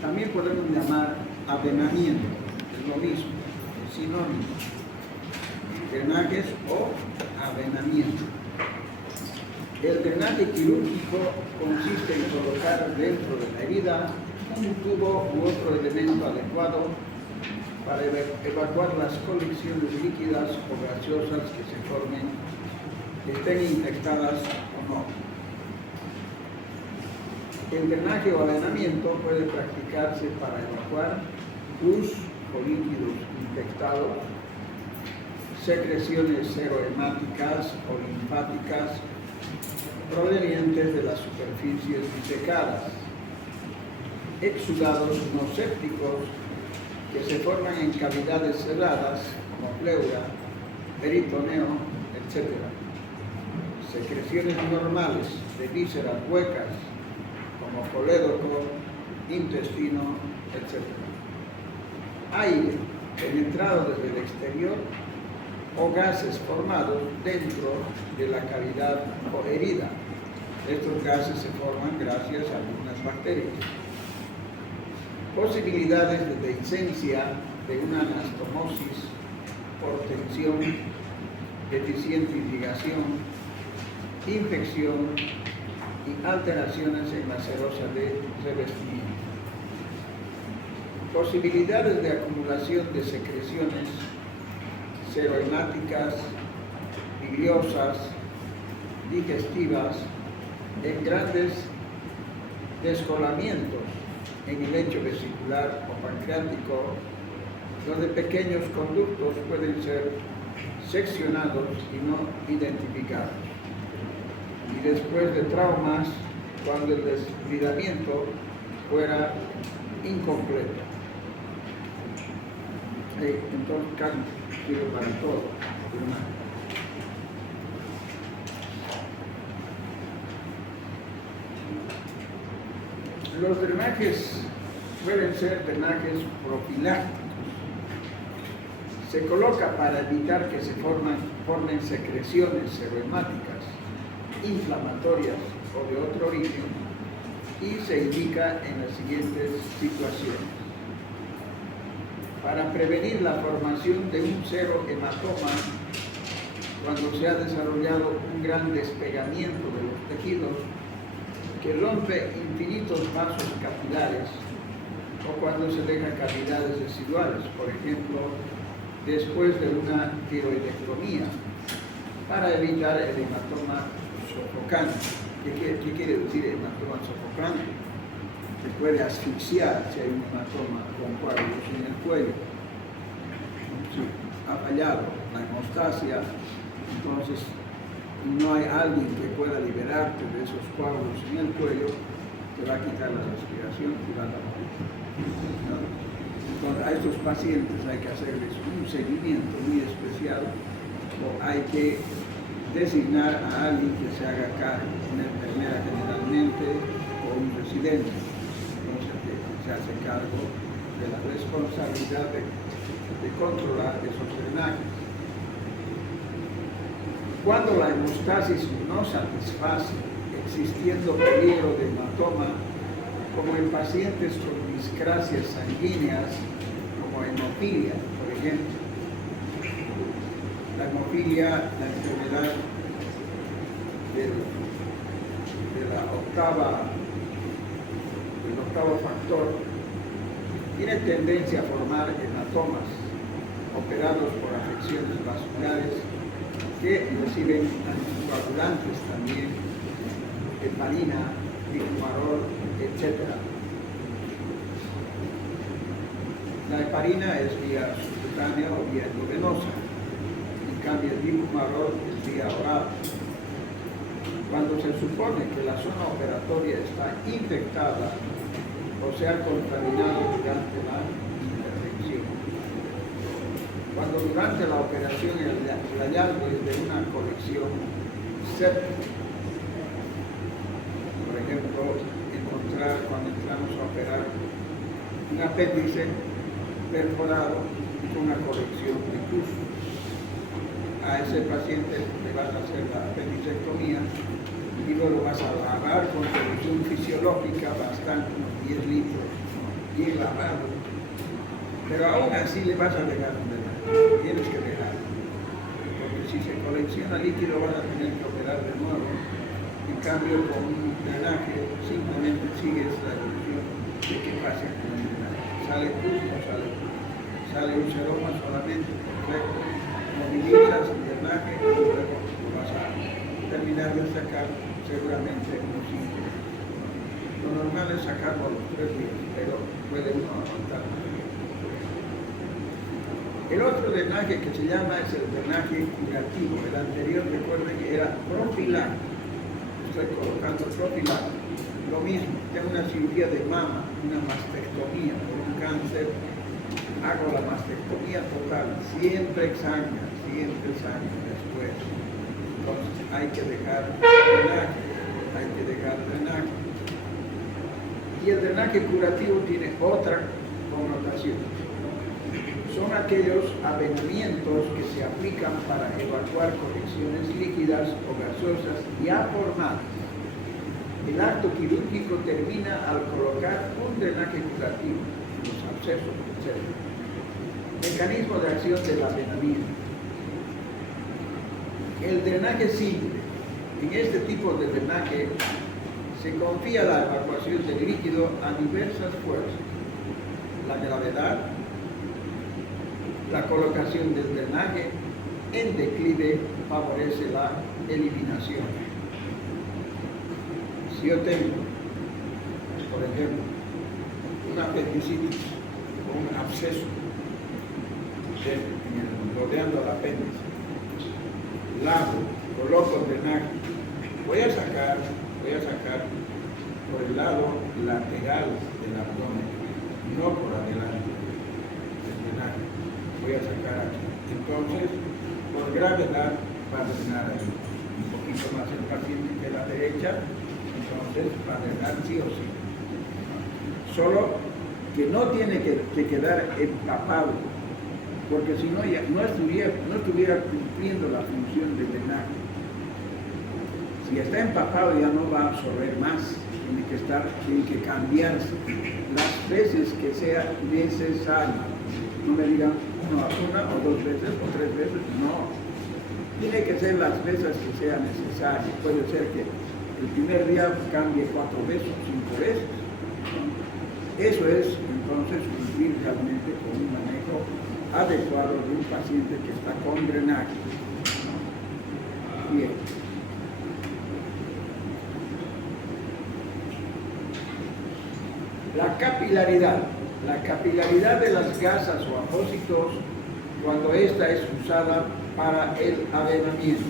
También podemos llamar avenamiento, es lo mismo, es sinónimo. Drenajes o avenamiento. El drenaje quirúrgico consiste en colocar dentro de la herida un tubo u otro elemento adecuado para evacuar las colecciones líquidas o gaseosas que se formen, estén infectadas o no. El drenaje o avenamiento puede practicarse para evacuar pus o líquidos infectados, secreciones serohemáticas o linfáticas provenientes de las superficies disecadas, exudados no sépticos que se forman en cavidades cerradas como pleura, peritoneo, etc. Secreciones normales de vísceras huecas como colédoco, intestino, etc. Aire penetrado desde el exterior o gases formados dentro de la cavidad o herida. Estos gases se forman gracias a algunas bacterias. Posibilidades de dehiscencia de una anastomosis por tensión, deficiente irrigación, infección y alteraciones en la serosa de revestimiento. Posibilidades de acumulación de secreciones serohemáticas, biliosas, digestivas, en grandes descolamientos en el lecho vesicular o pancreático, donde pequeños conductos pueden ser seccionados y no identificados. Y después de traumas, cuando el desbridamiento fuera incompleto. Entonces, cambio sirve para todo. Los drenajes pueden ser drenajes profilácticos. Se coloca para evitar que se formen secreciones serohemáticas, inflamatorias o de otro origen, y se indica en las siguientes situaciones. Para prevenir la formación de un serohematoma cuando se ha desarrollado un gran despegamiento de los tejidos que rompe infinitos vasos capilares, o cuando se dejan cavidades residuales, por ejemplo, después de una tiroidectomía, para evitar el hematoma sofocante. ¿Qué quiere decir hematoma sofocante? Se puede asfixiar si hay un hematoma con coágulos en el cuello. Si ha fallado la hemostasia, entonces no hay alguien que pueda liberarte de esos coágulos en el cuello, te va a quitar la respiración y va a morir. Entonces, a estos pacientes hay que hacerles un seguimiento muy especial, o hay que designar a alguien que se haga cargo, una enfermera generalmente o un residente, entonces que se hace cargo de la responsabilidad de controlar esos drenajes. Cuando la hemostasis no satisface, existiendo peligro de hematoma, como en pacientes con discrasias sanguíneas, como hemofilia, por ejemplo. La hemofilia, la enfermedad del octavo factor, tiene tendencia a formar hematomas operados por afecciones vasculares que reciben anticoagulantes también, heparina, dicumarol, etc. La heparina es vía subcutánea o vía endovenosa, en cambio el dicumarol es vía oral. Cuando se supone que la zona operatoria está infectada o se ha contaminado durante la intervención. Cuando durante la operación el hallazgo es de una colección séptica, por ejemplo, encontrar cuando entramos a operar un apéndice perforado con una colección de pus. A ese paciente le vas a hacer la apendicectomía y luego vas a lavar con solución fisiológica bastante, unos 10 litros, bien lavado, pero aún así le vas a dejar un drenaje, tienes que dejarlo, porque si se colecciona líquido vas a tener que operar de nuevo. En cambio, con un drenaje simplemente sigues la evolución de qué pasa con el drenaje. Sale pus o sale un seroma solamente, perfecto. Movilizas el drenaje y luego vas a terminar de sacar seguramente unos 5 días. Lo normal es sacarlo a los 3 días, pero puede uno aguantar. El otro drenaje que se llama es el drenaje curativo. El anterior, recuerden que era profilar. Estoy colocando profilar. Lo mismo, tengo una cirugía de mama, una mastectomía por un cáncer. Hago la mastectomía total, siempre sangra después. Entonces hay que dejar drenaje, Y el drenaje curativo tiene otra connotación. Son aquellos avenamientos que se aplican para evacuar colecciones líquidas o gasosas ya formadas. El acto quirúrgico termina al colocar un drenaje curativo, los abscesos, etc. Mecanismo de acción del avenamiento. El drenaje simple. En este tipo de drenaje se confía la evacuación del líquido a diversas fuerzas. La gravedad, la colocación del drenaje en declive favorece la eliminación. Si yo tengo, por ejemplo, una apendicitis o un absceso rodeando el apéndice, lavo, coloco el drenaje, voy a sacar por el lado lateral del abdomen, no por adelante del drenaje. Voy a sacar aquí. Entonces, por gravedad va a drenar ahí. Un poquito más el paciente que la derecha, entonces va a drenar sí o sí. Solo que no tiene que quedar empapado, porque si no, ya no estuviera cumpliendo la función del drenaje. Si está empapado ya no va a absorber más, tiene que cambiarse las veces que sea necesario. No me digan una o 2 veces o 3 veces, no. Tiene que ser las veces que sea necesario. Puede ser que el primer día cambie 4 veces, 5 veces. Eso es entonces cumplir realmente con un manejo adecuado de un paciente que está con drenaje. Bien. La capilaridad de las gasas o apósitos cuando ésta es usada para el avenamiento.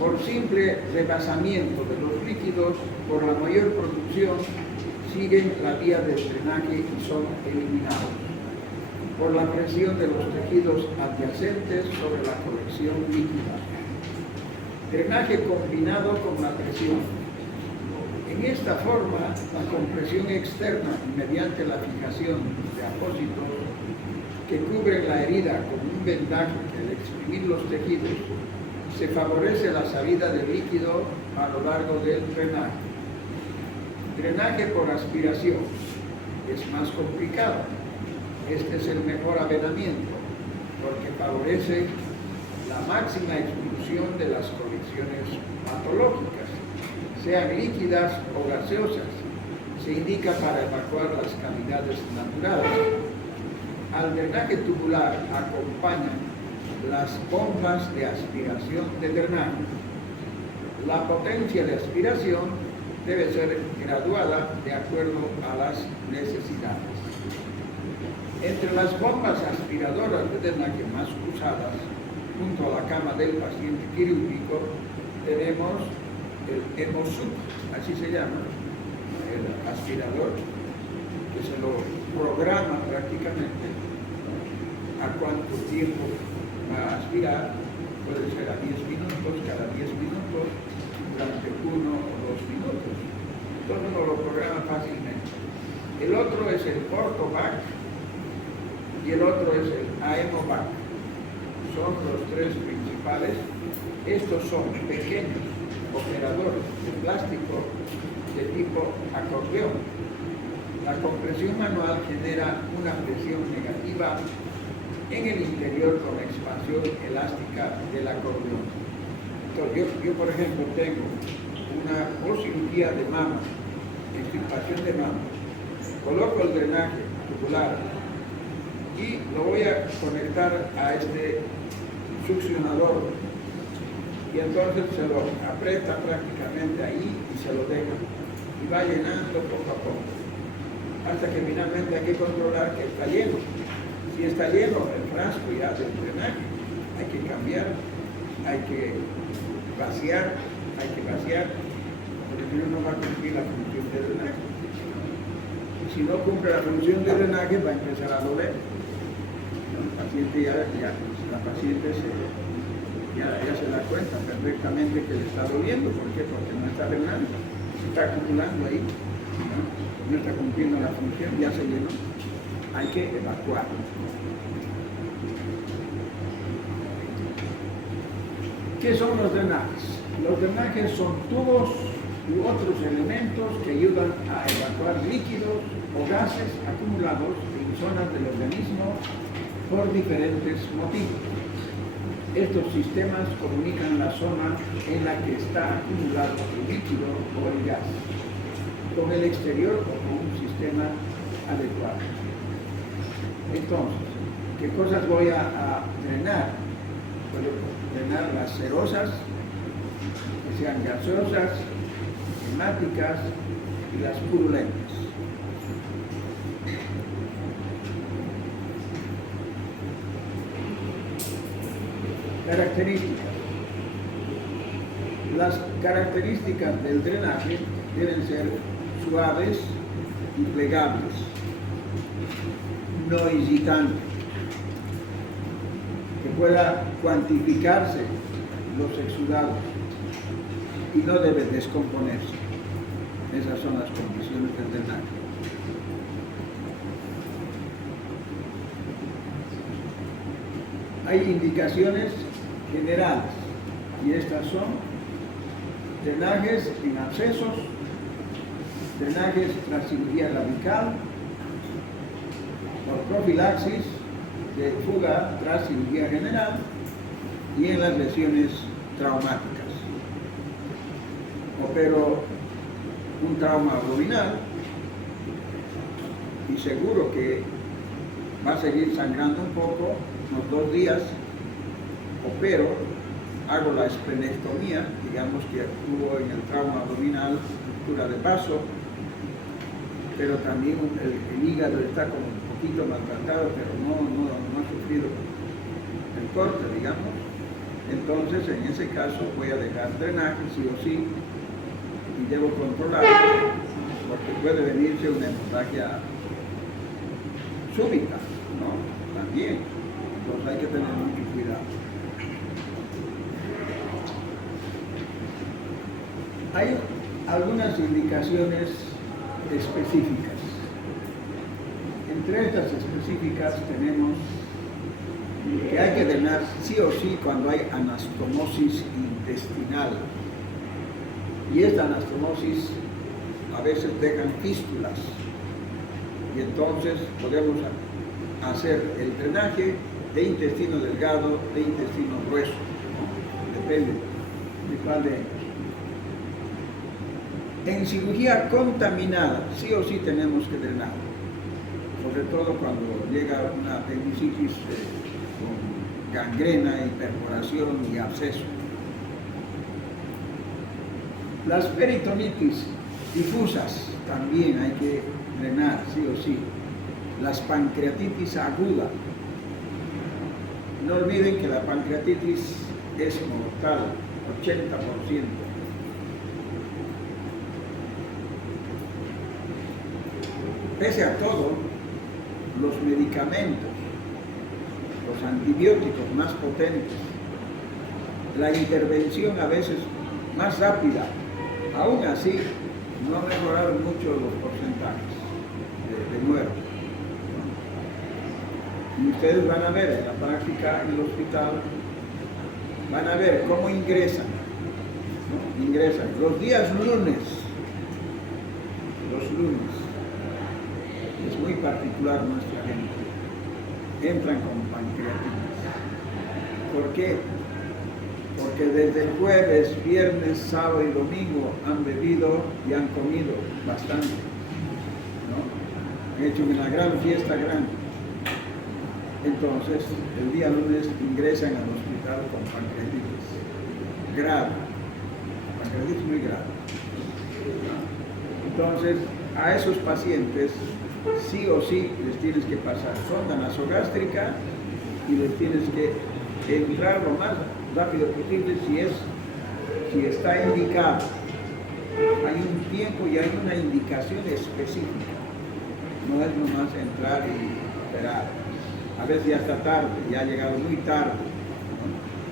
Por simple rebasamiento de los líquidos por la mayor producción, siguen la vía del drenaje y son eliminados por la presión de los tejidos adyacentes sobre la colección líquida. Drenaje combinado con la presión. En esta forma, la compresión externa y mediante la fijación de apósitos que cubren la herida con un vendaje al exprimir los tejidos, se favorece la salida del líquido a lo largo del drenaje. Drenaje por aspiración es más complicado. Este es el mejor avenamiento porque favorece la máxima expulsión de las colecciones patológicas, sean líquidas o gaseosas. Se indica para evacuar las cavidades naturales. Al drenaje tubular acompañan las bombas de aspiración de drenaje. La potencia de aspiración debe ser graduada de acuerdo a las necesidades. Entre las bombas aspiradoras de drenaje más usadas, junto a la cama del paciente quirúrgico, tenemos el Hemosup, así se llama, el aspirador, que se lo programa prácticamente a cuánto tiempo va a aspirar. Puede ser a 10 minutos, cada 10 minutos, durante 1 o 2 minutos. Entonces uno lo programa fácilmente. El otro es el Orthovac y el otro es el Aemovac. Son los 3 principales. Estos son pequeños operadores de plástico de tipo acordeón. La compresión manual genera una presión negativa en el interior con expansión elástica del acordeón. Entonces, yo por ejemplo, tengo una cirugía de mama, extirpación de mama, coloco el drenaje tubular y lo voy a conectar a este succionador y entonces se lo aprieta prácticamente ahí y se lo deja y va llenando poco a poco hasta que finalmente hay que controlar que está lleno. Si está lleno el frasco ya del drenaje, hay que cambiar, hay que vaciar, porque si no, no va a cumplir la función del drenaje. Si no cumple la función del drenaje, va a empezar a doler. El paciente la paciente ya se da cuenta perfectamente que le está doliendo. ¿Por qué? Porque no está drenando, se está acumulando ahí, no está cumpliendo la función, ya se llenó. Hay que evacuar. ¿Qué son los drenajes? Los drenajes son tubos u otros elementos que ayudan a evacuar líquidos o gases acumulados en zonas del organismo por diferentes motivos. Estos sistemas comunican la zona en la que está acumulado el líquido o el gas con el exterior o con un sistema adecuado. Entonces, ¿qué cosas voy a drenar? Puedo drenar las cerosas, que sean gasosas, hemáticas y las purulentas. Características. Las características del drenaje deben ser suaves y plegables, no irritantes, que pueda cuantificarse los exudados y no debe descomponerse. Esas son las condiciones del drenaje. Hay indicaciones generales y estas son drenajes en abscesos, drenajes tras cirugía radical, por profilaxis de fuga tras cirugía general y en las lesiones traumáticas. Opero un trauma abdominal y seguro que va a seguir sangrando un poco, unos 2 días, opero, hago la esplenectomía, digamos que hubo en el trauma abdominal ruptura de vaso, pero también el hígado está como un poquito maltratado, pero no ha sufrido el corte, digamos. Entonces, en ese caso, voy a dejar drenaje, sí o sí, y debo controlarlo, porque puede venirse una hemorragia súbita, ¿no? También. Entonces hay que tener mucho cuidado. Hay algunas indicaciones específicas. Entre estas específicas tenemos que hay que drenar sí o sí cuando hay anastomosis intestinal. Y esta anastomosis a veces dejan fístulas. Y entonces podemos hacer el drenaje de intestino delgado, de intestino grueso. Depende de cuál de ellos. En cirugía contaminada, sí o sí tenemos que drenar, sobre todo cuando llega una apendicitis con gangrena y perforación y absceso. Las peritonitis difusas también hay que drenar, sí o sí. Las pancreatitis aguda. No olviden que la pancreatitis es mortal, 80%. Pese a todo, los medicamentos, los antibióticos más potentes, la intervención a veces más rápida, aún así no mejoraron mucho los porcentajes de muerte. Y ustedes van a ver en la práctica en el hospital, van a ver cómo ingresan, ¿no? Ingresan los días lunes, particular nuestra gente. Entran con pancreatitis. ¿Por qué? Porque desde el jueves, viernes, sábado y domingo han bebido y han comido bastante, ¿no? Han hecho una gran fiesta grande. Entonces, el día lunes ingresan al hospital con pancreatitis grave, pancreatitis muy grave. Entonces, a esos pacientes sí o sí les tienes que pasar sonda nasogástrica y les tienes que entrar lo más rápido posible si está indicado. Hay un tiempo y hay una indicación específica. No es nomás entrar y esperar. A veces ya está tarde, ya ha llegado muy tarde, ¿no?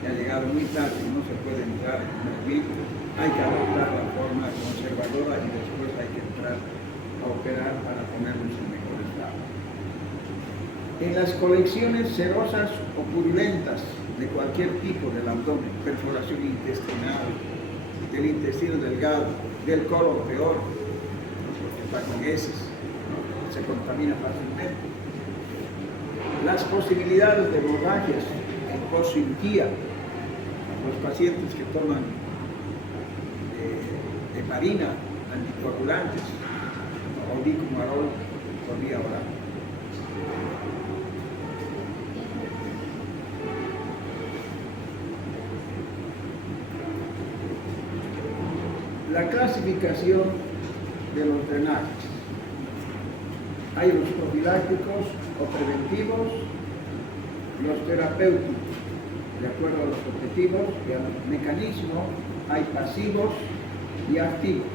Ya ha llegado muy tarde y no se puede entrar muy bien. Hay que adoptar la forma conservadora y después hay que entrar a operar para ponernos en mejor estado. En las colecciones serosas o purulentas de cualquier tipo del abdomen, perforación intestinal, del intestino delgado, del colon peor, porque está con heces, ¿no? Se contamina fácilmente. Las posibilidades de hemorragias en postcirugía, los pacientes que toman heparina, anticoagulantes, o dicumarol por vía oral. La clasificación de los drenajes. Hay los profilácticos o preventivos, los terapéuticos, de acuerdo a los objetivos y al mecanismo. Hay pasivos y activos.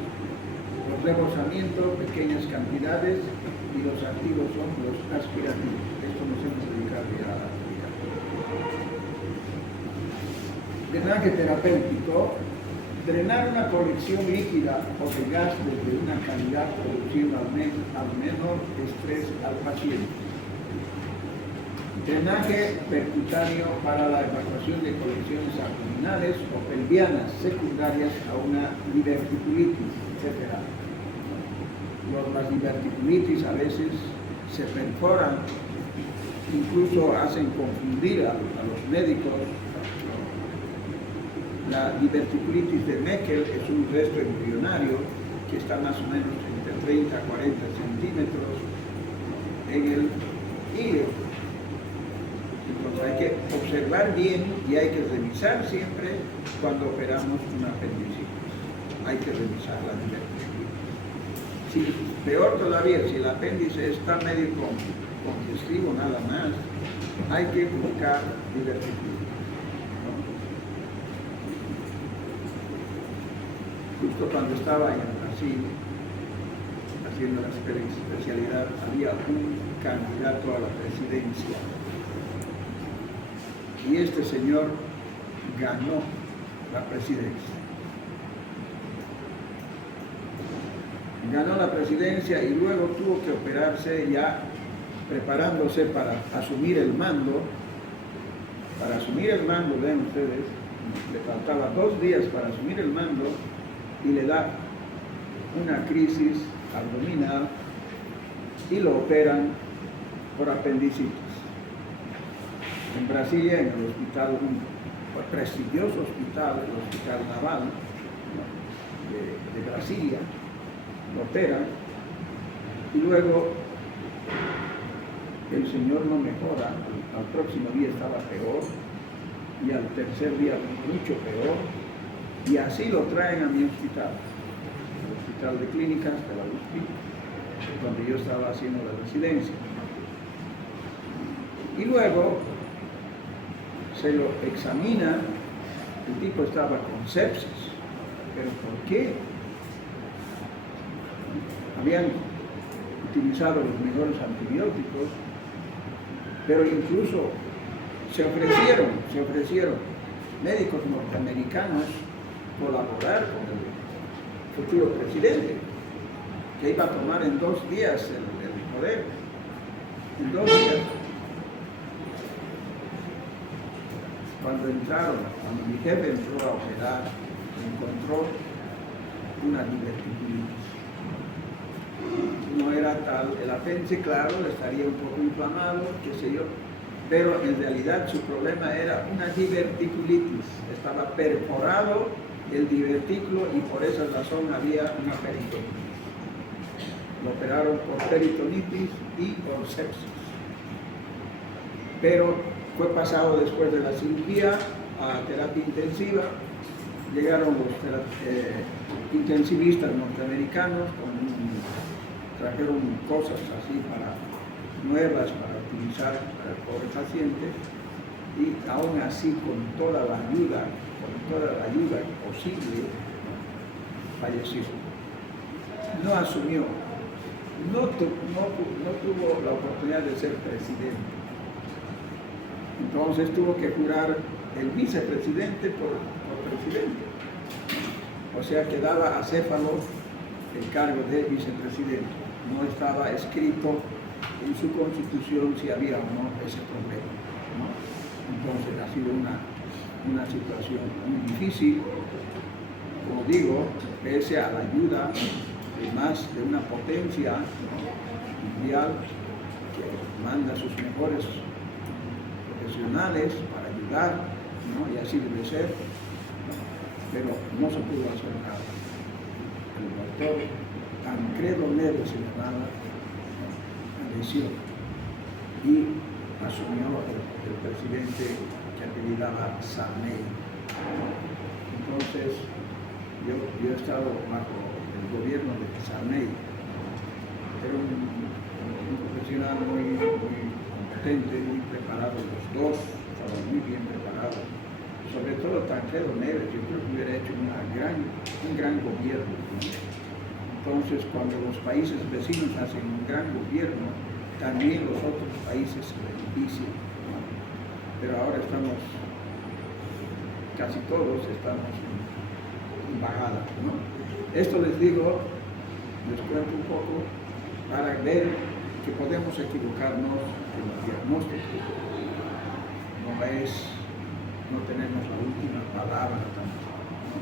Los rebosamientos, pequeñas cantidades, y los activos son los aspirativos. Esto nos hemos dedicado ya a explicar. Drenaje terapéutico. Drenar una colección líquida o de gas desde una cavidad produciendo al menor estrés al paciente. Drenaje percutáneo para la evacuación de colecciones abdominales o pelvianas secundarias a una diverticulitis, etc. Las diverticulitis a veces se perforan, incluso hacen confundir a los médicos. La diverticulitis de Meckel es un resto embrionario que está más o menos entre 30 a 40 centímetros en el hígado. Entonces hay que observar bien y hay que revisar siempre cuando operamos una apendicitis. Hay que revisar la diverticulitis. Peor todavía, si el apéndice está medio congestivo nada más, hay que buscar diverticulitis. Justo cuando estaba en Brasil haciendo la especialidad, había un candidato a la presidencia y este señor ganó la presidencia. Ganó la presidencia y luego tuvo que operarse ya preparándose para asumir el mando. Para asumir el mando, vean ustedes, le faltaba 2 días para asumir el mando y le da una crisis abdominal y lo operan por apendicitis. En Brasilia, en el hospital, un prestigioso hospital, el Hospital Naval de Brasilia, lo operan y luego el señor no mejora, al próximo día estaba peor y al tercer día mucho peor. Y así lo traen a mi hospital, el Hospital de Clínicas de la USP, donde yo estaba haciendo la residencia. Y luego se lo examina, el tipo estaba con sepsis. ¿Pero por qué? Habían utilizado los mejores antibióticos, pero incluso se ofrecieron médicos norteamericanos colaborar con el futuro presidente, que iba a tomar en 2 días el poder, en 2 días. Cuando mi jefe entró a operar, encontró una diverticulitis no era tal, el apéndice, claro, estaría un poco inflamado, qué sé yo, pero en realidad su problema era una diverticulitis, estaba perforado el divertículo y por esa razón había una peritonitis. Lo operaron por peritonitis y por sepsis. Pero fue pasado después de la cirugía a terapia intensiva. Llegaron los intensivistas norteamericanos, trajeron cosas así nuevas para utilizar para el pobre paciente, y aún así con toda la ayuda posible, falleció. No asumió, no tuvo la oportunidad de ser presidente. Entonces tuvo que jurar el vicepresidente por presidente. O sea, quedaba acéfalo el cargo de vicepresidente. No estaba escrito en su constitución si había o no ese problema, ¿no? Entonces ha sido una situación muy difícil, como digo, pese a la ayuda de una potencia, ¿no?, mundial, que manda a sus mejores profesionales para ayudar, ¿no?, y así debe ser, pero no se pudo hacer nada. El doctor Tancredo Neves se llamaba, falleció y asumió el presidente que apellidaba Sarney. Entonces, yo he estado bajo el gobierno de Sarney. Era un profesional muy competente, muy preparado, los dos estaban muy bien preparados. Sobre todo Tancredo Neves, yo creo que hubiera hecho un gran gobierno. Entonces, cuando los países vecinos hacen un gran gobierno, también los otros países se benefician, ¿no? Pero ahora casi todos estamos en bajada, ¿no? Esto les digo, les cuento un poco para ver que podemos equivocarnos en los diagnósticos. No tenemos la última palabra tampoco, ¿no?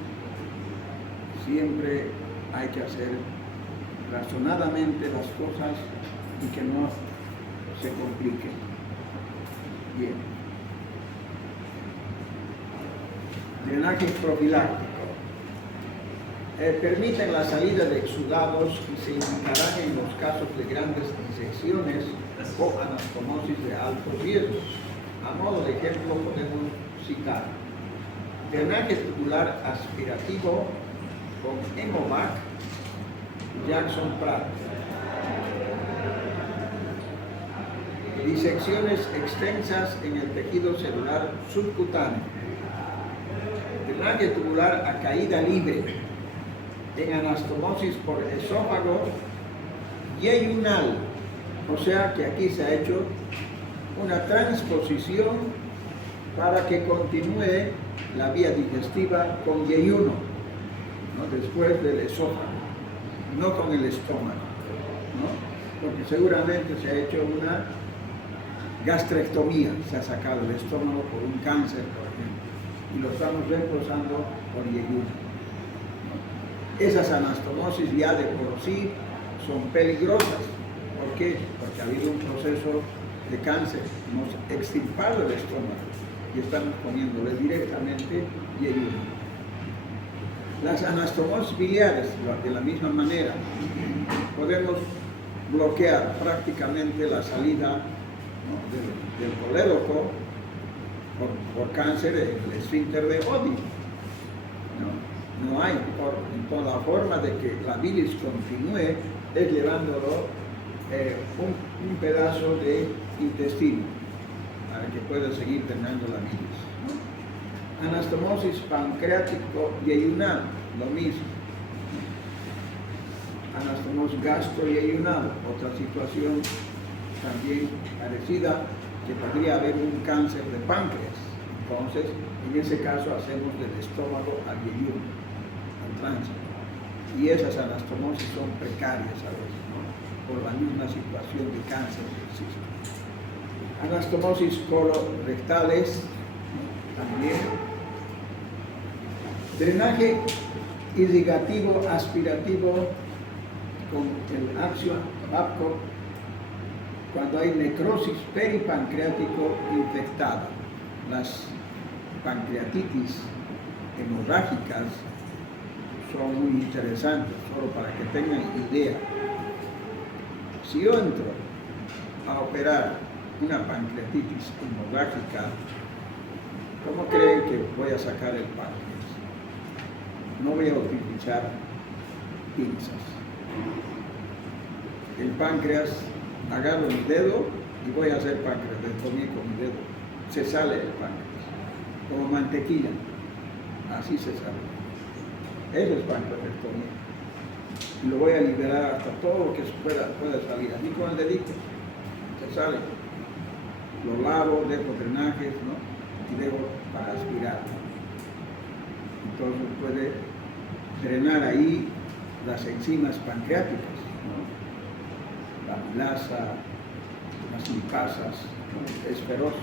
Siempre hay que hacer razonadamente las cosas y que no se compliquen. Bien. Drenaje profiláctico. Permiten la salida de exudados y se indicarán en los casos de grandes disecciones o anastomosis de alto riesgo. A modo de ejemplo podemos citar drenaje tubular aspirativo con Hemovac, Jackson Pratt. Disecciones extensas en el tejido celular subcutáneo. Drenaje tubular a caída libre en anastomosis por esófago yeyunal. O sea que aquí se ha hecho una transposición para que continúe la vía digestiva con yeyuno, ¿no?, después del esófago, no con el estómago, ¿no? Porque seguramente se ha hecho una gastrectomía, se ha sacado el estómago por un cáncer, por ejemplo, y lo estamos reemplazando por yeyuno, ¿no? Esas anastomosis ya de por sí son peligrosas. ¿Por qué? Porque ha habido un proceso de cáncer, hemos extirpado el estómago y estamos poniéndole directamente yeyuno. Las anastomosis biliares, de la misma manera, podemos bloquear prácticamente la salida, ¿no?, del colédoco por cáncer en el esfínter de Oddi. No hay toda forma de que la bilis continúe, es llevándolo un pedazo de intestino para que pueda seguir drenando la bilis, ¿no? Anastomosis pancreático yeyunal, lo mismo. Anastomosis gastroyeyunal, otra situación también parecida, que podría haber un cáncer de páncreas. Entonces, en ese caso hacemos del estómago al yeyuno, al tránsito. Y esas anastomosis son precarias a veces, ¿no?, por la misma situación de cáncer que existe. Anastomosis colorectales, también. Drenaje irrigativo aspirativo con el Babcock, cuando hay necrosis peripancreático infectada. Las pancreatitis hemorrágicas son muy interesantes, solo para que tengan idea. Si yo entro a operar una pancreatitis hemorrágica, ¿cómo creen que voy a sacar el páncreas? No voy a utilizar pinzas. El páncreas, agarro mi dedo y voy a hacer pancreatectomía con mi dedo. Se sale el páncreas, como mantequilla, así se sale. Eso es pancreatectomía. Y lo voy a liberar hasta todo lo que pueda salir. Así con el dedito, se sale. Lo lavo, dejo drenajes, ¿no? Y dejo para aspirar. Entonces puede drenar ahí las enzimas pancreáticas, ¿no? La amilasa, las lipasas, ¿no? Es feroz.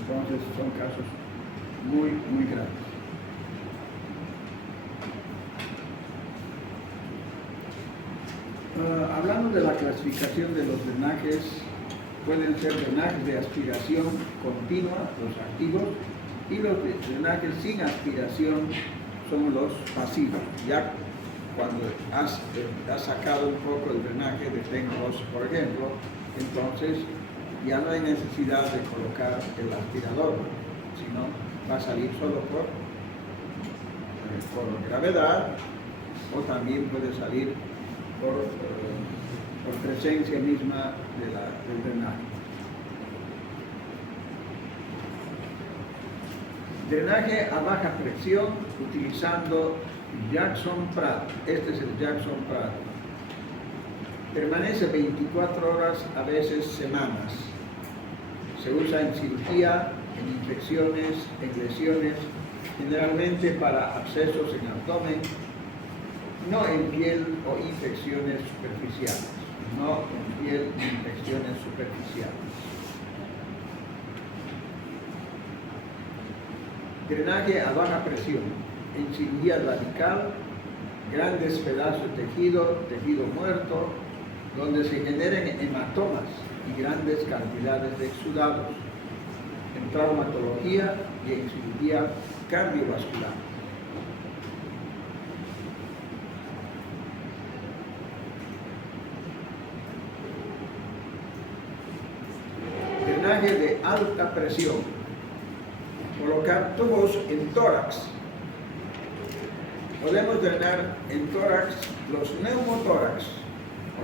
Entonces son casos muy, muy graves. Hablando de la clasificación de los drenajes, pueden ser drenajes de aspiración continua, los activos, y los drenajes sin aspiración son los pasivos. Ya cuando has sacado un poco el drenaje de TEN2, por ejemplo, entonces ya no hay necesidad de colocar el aspirador, sino va a salir solo por gravedad, o también puede salir por presencia misma del drenaje. Drenaje a baja presión utilizando Jackson Pratt. Este es el Jackson Pratt. Permanece 24 horas, a veces semanas. Se usa en cirugía, en infecciones, en lesiones, generalmente para abscesos en abdomen, no en piel o infecciones superficiales. No en piel ni infecciones superficiales. Drenaje a baja presión. En cirugía radical, grandes pedazos de tejido muerto, donde se generen hematomas y grandes cantidades de exudados. En traumatología y en cirugía cardiovascular. Drenaje de alta presión. Colocar tubos en tórax. Podemos drenar en tórax los neumotórax,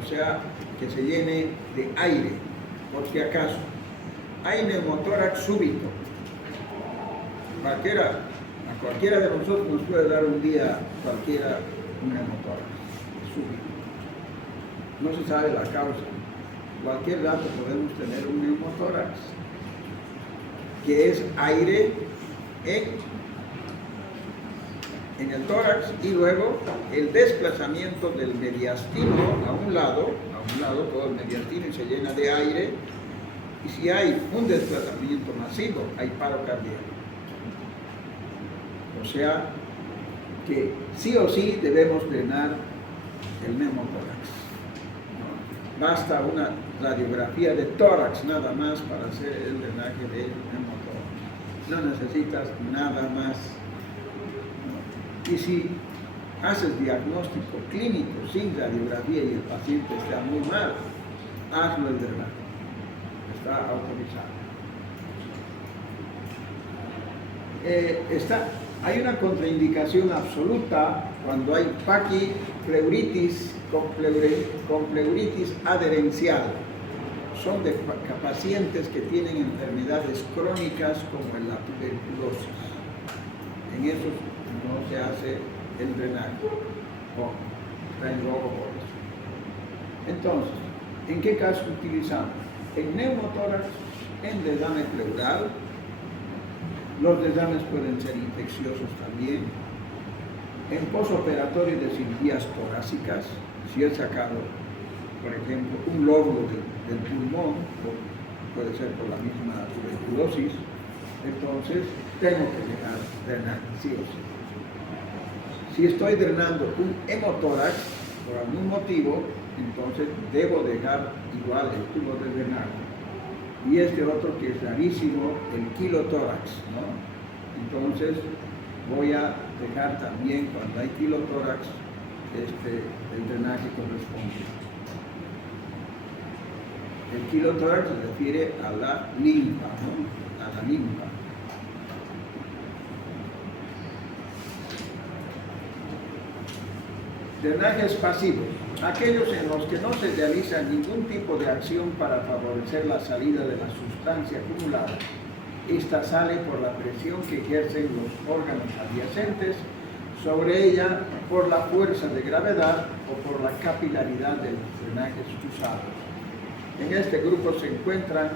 o sea, que se llene de aire, por si acaso. Hay neumotórax súbito. A cualquiera de nosotros nos puede dar un día cualquiera un neumotórax súbito. No se sabe la causa. Cualquier dato podemos tener un neumotórax, que es aire en el tórax y luego el desplazamiento del mediastino a un lado todo el mediastino y se llena de aire, y si hay un desplazamiento masivo hay paro cardíaco. O sea que sí o sí debemos drenar el neumotórax. Basta una radiografía de tórax nada más para hacer el drenaje del neumotórax. No necesitas nada más. Y si haces diagnóstico clínico sin radiografía y el paciente está muy mal, hazlo el drenaje. Está autorizado. Hay una contraindicación absoluta cuando hay paquipleuritis con pleuritis adherencial. Son de pacientes que tienen enfermedades crónicas como la tuberculosis. En esos no se hace el drenaje, está en rojo por eso. Entonces, ¿en qué caso utilizamos? En neumotórax, en desdame pleural. Los desdames pueden ser infecciosos también. En posoperatorio de cirugías torácicas, si he sacado, por ejemplo, un lóbulo del pulmón, puede ser por la misma tuberculosis, entonces tengo que dejar drenar, sí o sí. Si estoy drenando un hemotórax, por algún motivo, entonces debo dejar igual el tubo de drenaje. Y este otro que es rarísimo, el kilotórax, ¿no? Entonces voy a dejar también, cuando hay kilotórax, el drenaje corresponde. El kilotórax se refiere a la linfa, ¿no? A la linfa. Drenajes pasivos, aquellos en los que no se realiza ningún tipo de acción para favorecer la salida de la sustancia acumulada. Esta sale por la presión que ejercen los órganos adyacentes sobre ella por la fuerza de gravedad o por la capilaridad de los drenajes usados. En este grupo se encuentran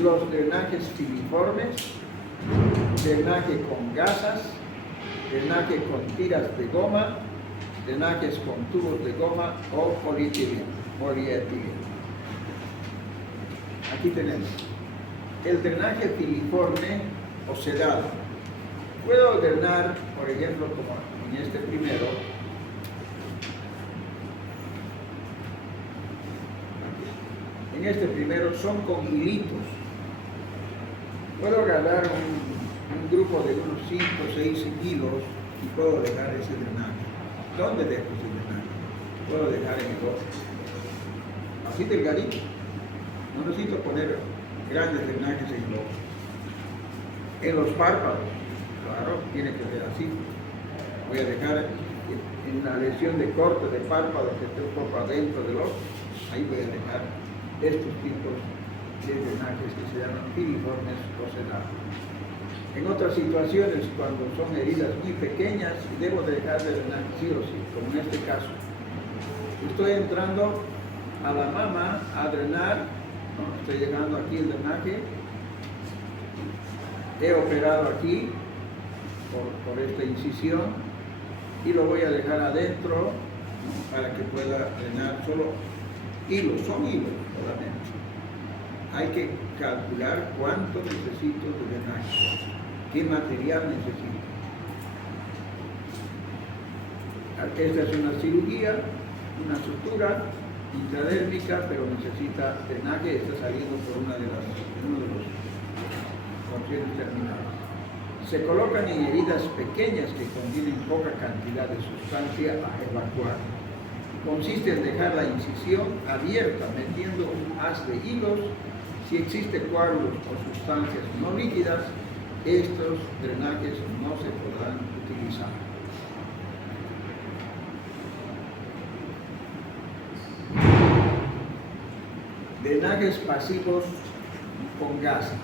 los drenajes filiformes, drenaje con gasas, drenaje con tiras de goma, drenajes con tubos de goma o polietileno. Aquí tenemos el drenaje filiforme o sedado. Puedo drenar, por ejemplo, como en este primero, son con hilitos. Puedo agarrar un grupo de unos 5 o 6 hilos y puedo dejar ese drenaje. ¿Dónde dejo ese drenaje? Puedo dejar en el ojo. Así delgadito. No necesito poner grandes drenajes en el ojo. En los párpados, claro, tiene que ser así. Voy a dejar en una lesión de corte de párpado que esté un poco adentro del ojo. Ahí voy a dejar estos tipos de drenajes que se llaman filiformes o sedados. En otras situaciones, cuando son heridas muy pequeñas, debo dejar de drenar sí o sí, como en este caso. Estoy entrando a la mama a drenar, ¿no? Estoy llegando aquí el drenaje, he operado aquí por esta incisión y lo voy a dejar adentro, ¿no? Para que pueda drenar solo hilos, son hilos solamente. Hay que calcular cuánto necesito de drenaje. ¿Qué material necesito? Esta es una cirugía, una sutura intradérmica, pero necesita drenaje, está saliendo por uno de los porciones terminales. Se colocan en heridas pequeñas que contienen poca cantidad de sustancia a evacuar. Consiste en dejar la incisión abierta metiendo un haz de hilos. Si existe coágulos o sustancias no líquidas, estos drenajes no se podrán utilizar. Drenajes pasivos con gasa.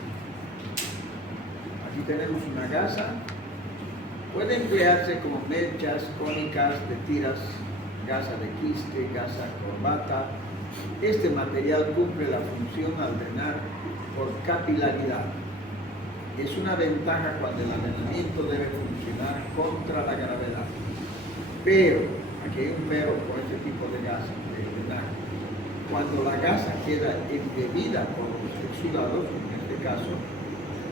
Aquí tenemos una gasa. Puede emplearse como mechas cónicas de tiras, gasa de quiste, gasa corbata. Este material cumple la función al drenar por capilaridad. Es una ventaja cuando el drenamiento debe funcionar contra la gravedad. Pero, aquí hay un pero con este tipo de gasa, de drenaje. Cuando la gasa queda embebida por los exudados, en este caso,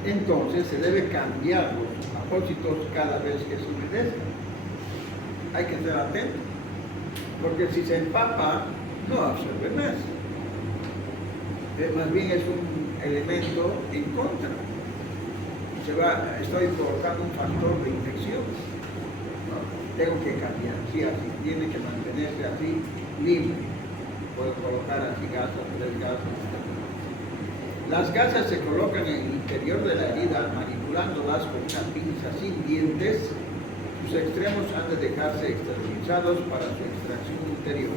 entonces se debe cambiar los apósitos cada vez que se humedezcan. Hay que estar atento, porque si se empapa, no absorbe más. Más bien es un elemento en contra. Estoy provocando un factor de infección. No, tengo que cambiar, sí, así, tiene que mantenerse así, libre. Puedo colocar así gasas, 3 gasas. Las gasas se colocan en el interior de la herida, manipulándolas con una pinza sin dientes. Sus extremos han de dejarse esterilizados para su extracción ulterior.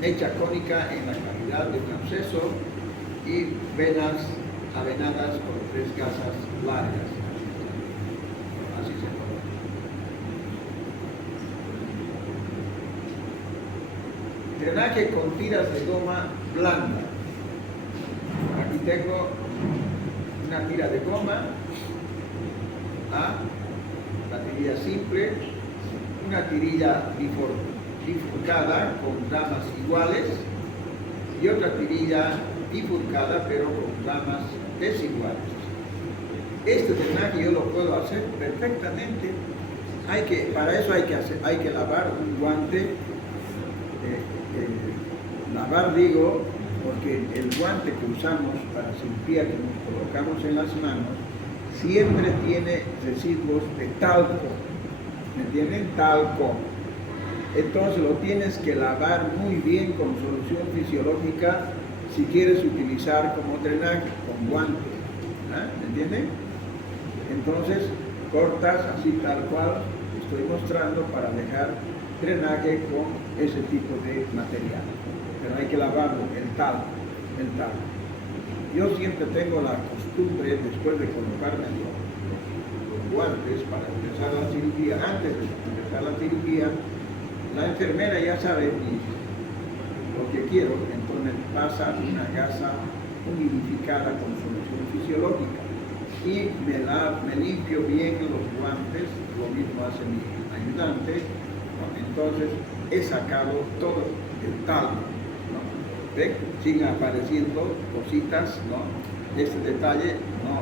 Mecha cónica en la cavidad de un absceso y venas avenadas con 3 gasas largas. Así se coloca. Drenaje con tiras de goma blanda. Aquí tengo una tira de goma, la tirilla simple, una tirilla bifurcada con ramas iguales y otra tirilla bifurcada pero con ramas desiguales. Este drenaje yo lo puedo hacer perfectamente. Para eso hay que lavar un guante lavar digo, porque el guante que usamos para cirugía que nos colocamos en las manos siempre tiene residuos de talco, ¿me entienden? Talco. Entonces lo tienes que lavar muy bien con solución fisiológica si quieres utilizar como drenaje, con guante, ¿me entienden? Entonces cortas así tal cual estoy mostrando para dejar drenaje con ese tipo de material. Pero hay que lavarlo, el talco. Yo siempre tengo la costumbre, después de colocarme los guantes para empezar la cirugía, antes de empezar la cirugía, la enfermera ya sabe lo que quiero, entonces pasa una gasa humidificada con solución fisiológica y me limpio bien los guantes, lo mismo hace mi ayudante, ¿no? Entonces he sacado todo el talco, ¿no? ¿Ve? Siguen apareciendo cositas, ¿no? Este detalle no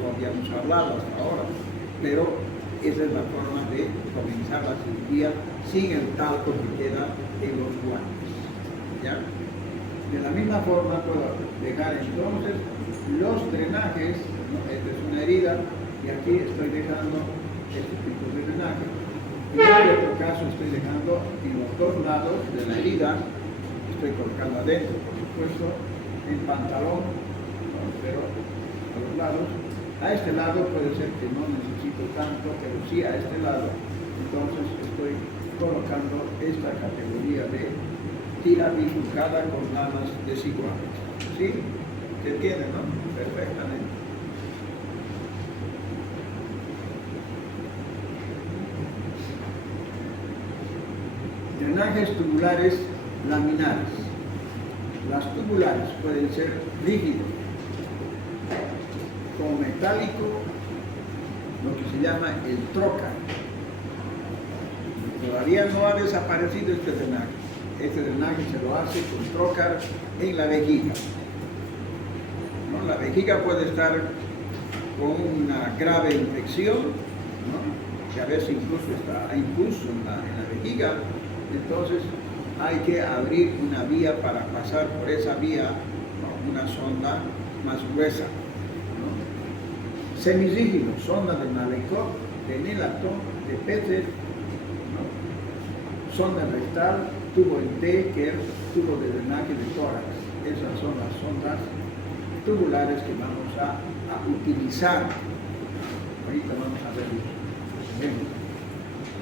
lo habíamos hablado hasta ahora, pero esa es la forma de comenzar la cirugía sin el talco que queda en los guantes, ¿ya? De la misma forma puedo dejar entonces los drenajes, ¿no? Esta es una herida y aquí estoy dejando este tipo de drenaje. En el otro caso estoy dejando en los dos lados de la herida, estoy colocando adentro, por supuesto, en pantalón, ¿no? Pero a los lados. A este lado puede ser que no necesito tanto, pero sí a este lado. Entonces estoy colocando esta categoría de tira bifurcada con lamas desiguales. ¿Sí? ¿Se entiende, no? Perfectamente. Drenajes tubulares laminares. Las tubulares pueden ser rígidos, como metálico, lo que se llama el trocar. Todavía no ha desaparecido este drenaje. Este drenaje se lo hace con trocar en la vejiga, ¿no? La vejiga puede estar con una grave infección, ¿no? Que a veces incluso hay impulso en la vejiga, entonces hay que abrir una vía para pasar por esa vía, ¿no? Una sonda más gruesa, ¿no? Semirígidos, sonda de Malecop, de Nelatón, de Peter, ¿no? Sonda rectal, tubo en T, que es tubo de drenaje de tórax. Esas son las sondas tubulares que vamos a utilizar. Ahorita vamos a ver.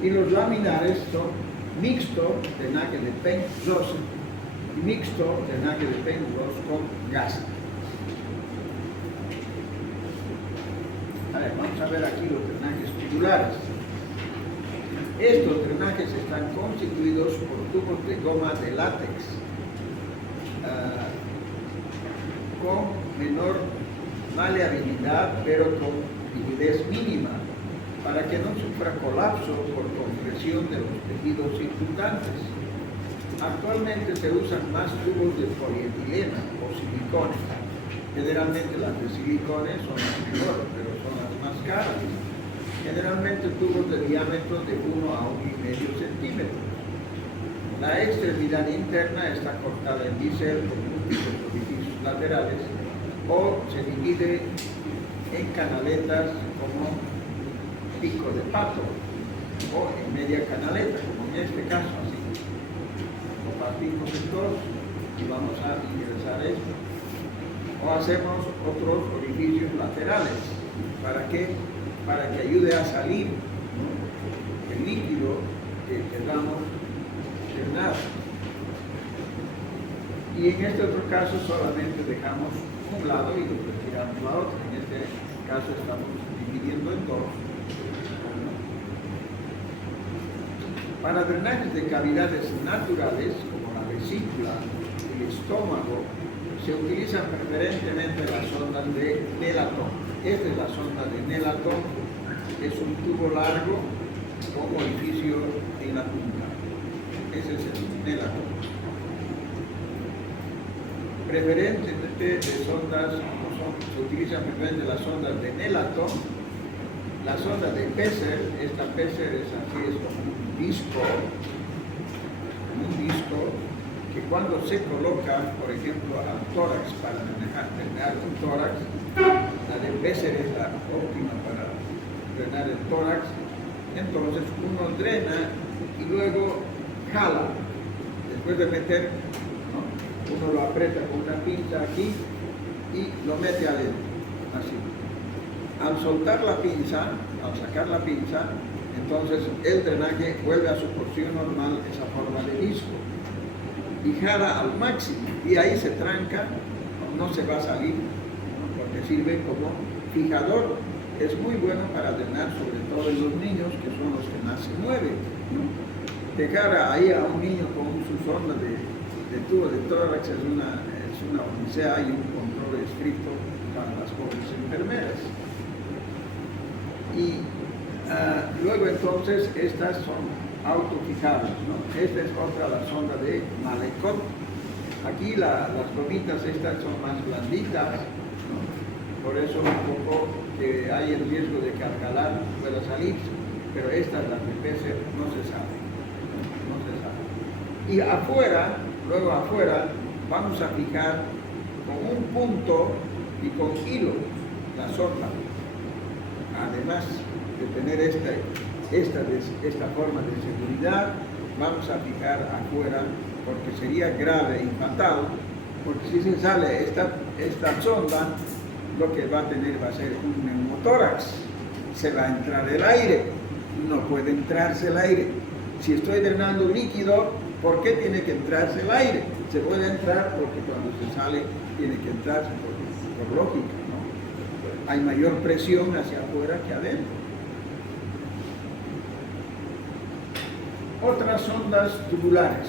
Y los laminares son mixto, drenaje de Penrose, y mixto, drenaje de Penrose con gas. Vamos a ver aquí los drenajes tubulares. Estos drenajes están constituidos por tubos de goma de látex con menor maleabilidad, pero con rigidez mínima, para que no sufra colapso por compresión de los tejidos circundantes. Actualmente se usan más tubos de polietileno o silicones. Generalmente las de silicones son las mejores, pero son las más caras. Generalmente tubos de diámetro de 1 a 1,5 centímetros. La extremidad interna está cortada en bisel con múltiples orificios laterales o se divide en canaletas como pico de pato o en media canaleta, como en este caso, así. Lo partimos en dos y vamos a ingresar esto. O hacemos otros orificios laterales. ¿Para qué? Para que ayude a salir, ¿no? El líquido que queramos drenar. Y en este otro caso solamente dejamos un lado y lo retiramos la otra. En este caso estamos dividiendo en dos. Para drenajes de cavidades naturales, como la vesícula, el estómago, se utilizan preferentemente las sondas de Nelatón. Esta es la sonda de Nelatón, es un tubo largo con orificio en la punta. Ese es el Nelatón. Preferentemente de sondas, se utilizan preferentemente las sondas de Nelatón. La sonda de Pesser, esta Pesser es así, es como un disco, cuando se coloca, por ejemplo, al tórax para drenar un tórax, la de Besser es la óptima para drenar el tórax. Entonces uno drena y luego jala. Después de meter, ¿no?, uno lo aprieta con una pinza aquí y lo mete adentro, así. Al soltar la pinza, al sacar la pinza, entonces el drenaje vuelve a su porción normal, esa forma de disco, y jala al máximo, y ahí se tranca, no se va a salir, ¿no?, porque sirve como fijador. Es muy bueno para drenar, sobre todo en los niños, que son los que más se mueven, ¿no? Dejar ahí a un niño con su sonda de tubo de tórax es una odisea y un control estricto para las pobres enfermeras. Y luego entonces estas son autofijadas, ¿no? Esta es otra, la sonda de Malecón. Aquí las gomitas estas son más blanditas, ¿no? Por eso un poco que hay el riesgo de que al jalar pueda salir, pero estas, las de Besser, no se sabe. Y afuera, luego afuera, vamos a fijar con un punto y con hilo la sonda. Además de tener esta forma de seguridad, vamos a fijar afuera, porque sería grave y fatal, porque si se sale esta sonda, lo que va a tener va a ser un neumotórax. Se va a entrar el aire, no puede entrarse el aire. Si estoy drenando líquido, ¿por qué tiene que entrarse el aire? Se puede entrar porque cuando se sale tiene que entrarse por lógica, ¿no? Hay mayor presión hacia afuera que adentro. Otras sondas tubulares.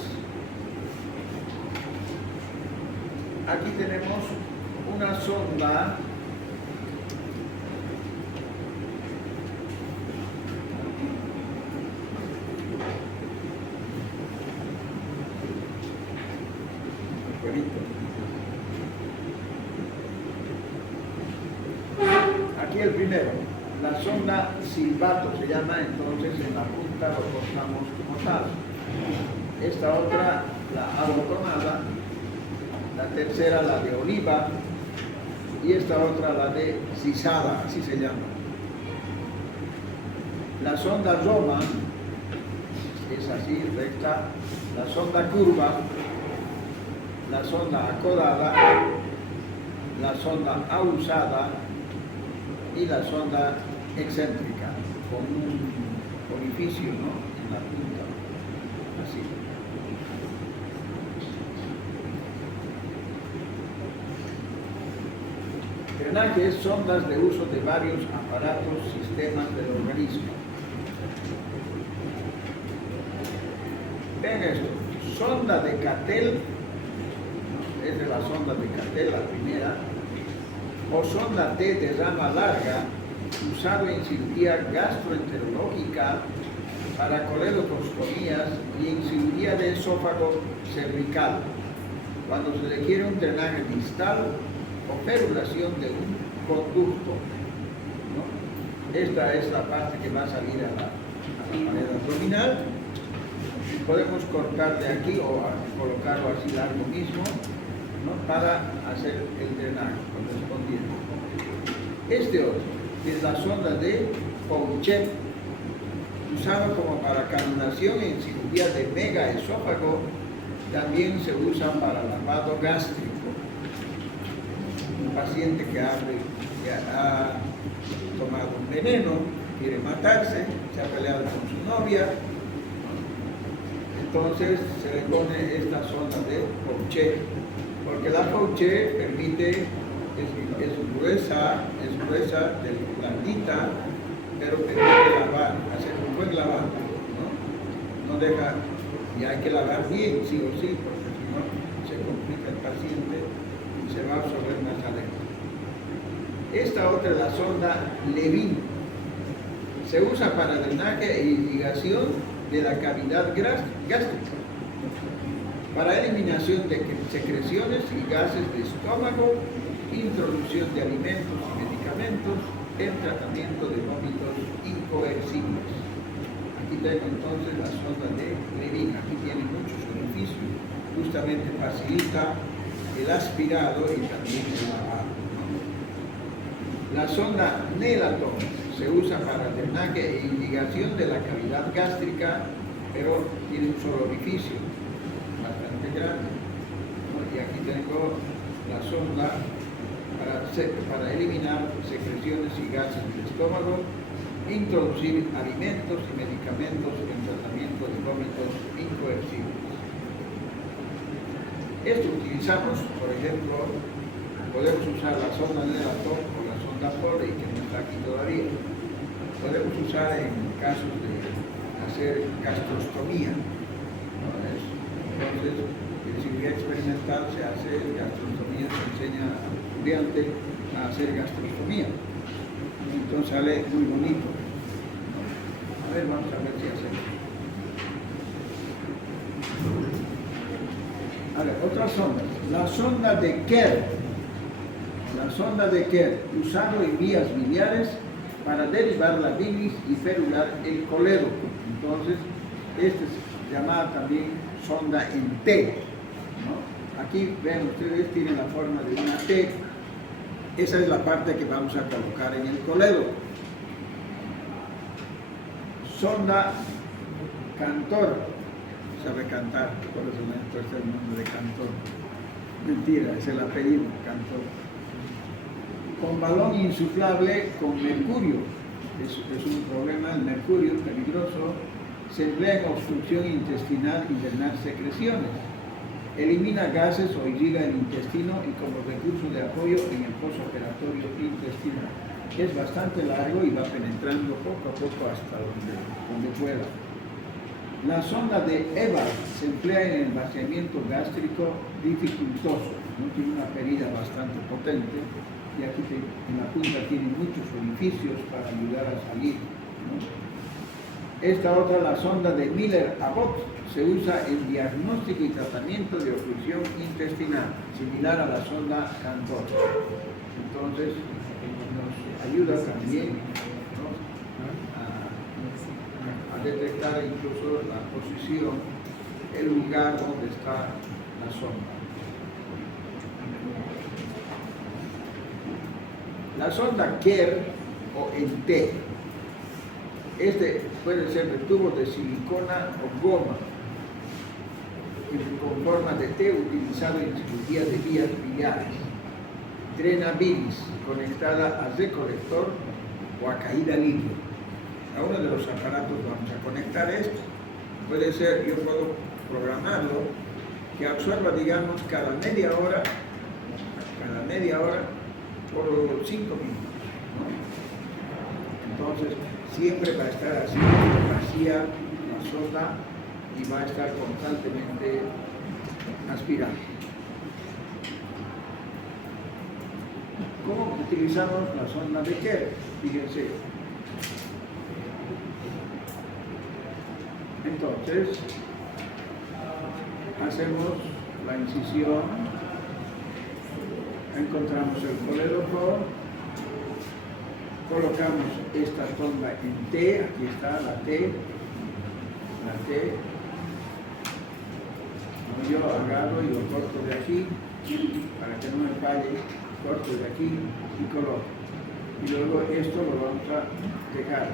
Aquí tenemos una sonda aquí el primero, la sonda silbato se llama, entonces en la punta lo cortamos como tal. Esta otra, la abotonada, la tercera, la de oliva, y esta otra, la de sisada, así se llama. La sonda Roma es así, recta. La sonda curva, la sonda acodada, la sonda ausada y la sonda excéntrica, con un orificio, ¿no?, en la punta, así. Drenaje es sondas de uso de varios aparatos, sistemas del organismo. Vean esto, sonda de Cattell, ¿no?, es de la sonda de Cattell, la primera, o sonda T de rama larga, usado en cirugía gastroenterológica, para colecistostomías y en cirugía de esófago cervical, cuando se requiere un drenaje distal o perforación de un conducto, ¿no? Esta es la parte que va a salir a la pared abdominal. Podemos cortar de aquí o colocarlo así largo mismo, ¿no?, para hacer el drenaje correspondiente. Este otro es la sonda de Pouchet, usado como para canulación en cirugía de megaesófago. También se usa para lavado gástrico. Un paciente que ha tomado un veneno, quiere matarse, se ha peleado con su novia, entonces se le pone esta sonda de Pouchet, porque la Pouchet permite, es gruesa, blandita, pero permite lavar, hacer un buen lavado, ¿no? No deja, y hay que lavar bien, sí o sí, porque si no se complica el paciente y se va a absorber más adentro. Esta otra es la sonda Levin. Se usa para drenaje e irrigación de la cavidad gástrica, para eliminación de secreciones y gases de estómago, introducción de alimentos y medicamentos, en tratamiento de vómitos incoercibles. Aquí Aquí tengo entonces la sonda de Levin. Aquí tiene muchos beneficios. Justamente facilita el aspirado y también el lavado. La sonda Nelaton se usa para el drenaje e irrigación de la cavidad gástrica, pero tiene un solo orificio, bastante grande. Y aquí tengo la sonda para eliminar secreciones y gases del estómago, introducir alimentos y medicamentos en tratamiento de vómitos incoercibles. Esto utilizamos, por ejemplo, podemos usar la sonda Nelaton o la sonda Foley, que no está aquí todavía. Podemos usar en casos de hacer gastrostomía. Entonces, en cirugía experimental se hace gastrostomía, se enseña al estudiante a hacer gastrostomía. Entonces sale muy bonito. A ver, vamos a ver si hacemos. A ver, otras sondas. La sonda de Kerr. La sonda de Kerr, usado en vías biliares para derivar la bilis y ferular el colédoco. Entonces, esta es llamada también sonda en T, ¿no? Aquí, ven ustedes, tiene la forma de una T. Esa es la parte que vamos a colocar en el colédoco. Sonda Cantor. Sabe cantar, por eso me he puesto el nombre de Cantor. Mentira, es el apellido, Cantor. Con balón insuflable con mercurio. Es un problema, el mercurio peligroso. Se emplea en obstrucción intestinal y drenar secreciones. Elimina gases o irriga el intestino y como recurso de apoyo en el postoperatorio intestinal. Es bastante largo y va penetrando poco a poco hasta donde pueda. La sonda de Evald se emplea en el vaciamiento gástrico dificultoso. ¿No? Tiene una perilla bastante potente y aquí en la punta tiene muchos orificios para ayudar a salir, ¿no? Esta otra, la sonda de Miller-Abbott, se usa en diagnóstico y tratamiento de oclusión intestinal, similar a la sonda Cantor. Entonces, nos ayuda también, ¿no? a detectar incluso la posición, el lugar donde está la sonda. La sonda Kerr o en T. Este puede ser de tubo de silicona o goma con forma de T utilizado en cirugía de vías biliares. Drena bilis conectada a recolector o a caída libre. A uno de los aparatos vamos a conectar esto. Puede ser, yo puedo programarlo, que absorba, digamos, cada media hora por 5 minutos, ¿no? Entonces, siempre va a estar así, vacía la sonda y va a estar constantemente aspirando. ¿Cómo utilizamos la sonda de Kerr? Fíjense. Entonces, hacemos la incisión, encontramos el colédoco, colocamos esta sonda en T, aquí está la T, yo agarro y lo corto de aquí, para que no me falle, corto de aquí y coloco. Y luego esto lo vamos a dejar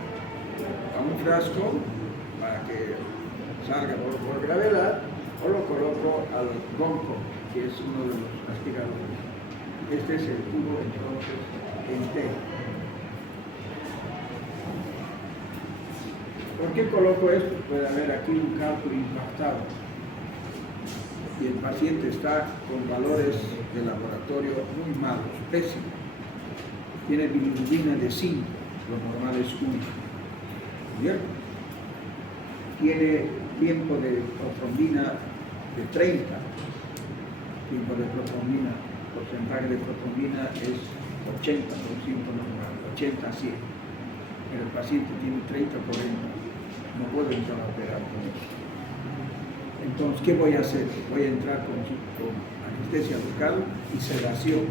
a un frasco para que salga por gravedad, o lo coloco al gonco, que es uno de los aspiradores. Este es el tubo entonces en T. ¿Por qué coloco esto? Puede haber aquí un cálculo impactado y el paciente está con valores de laboratorio muy malos, pésimos. Tiene bilirrubina de 5, lo normal es 1. ¿Cierto? Tiene tiempo de protrombina de 30, tiempo de protrombina, porcentaje de protrombina es 80% normal, 80 a 100, pero el paciente tiene 30 o 40, no puedo entrar a operar con eso. Entonces, ¿qué voy a hacer? Voy a entrar con anestesia local y sedación.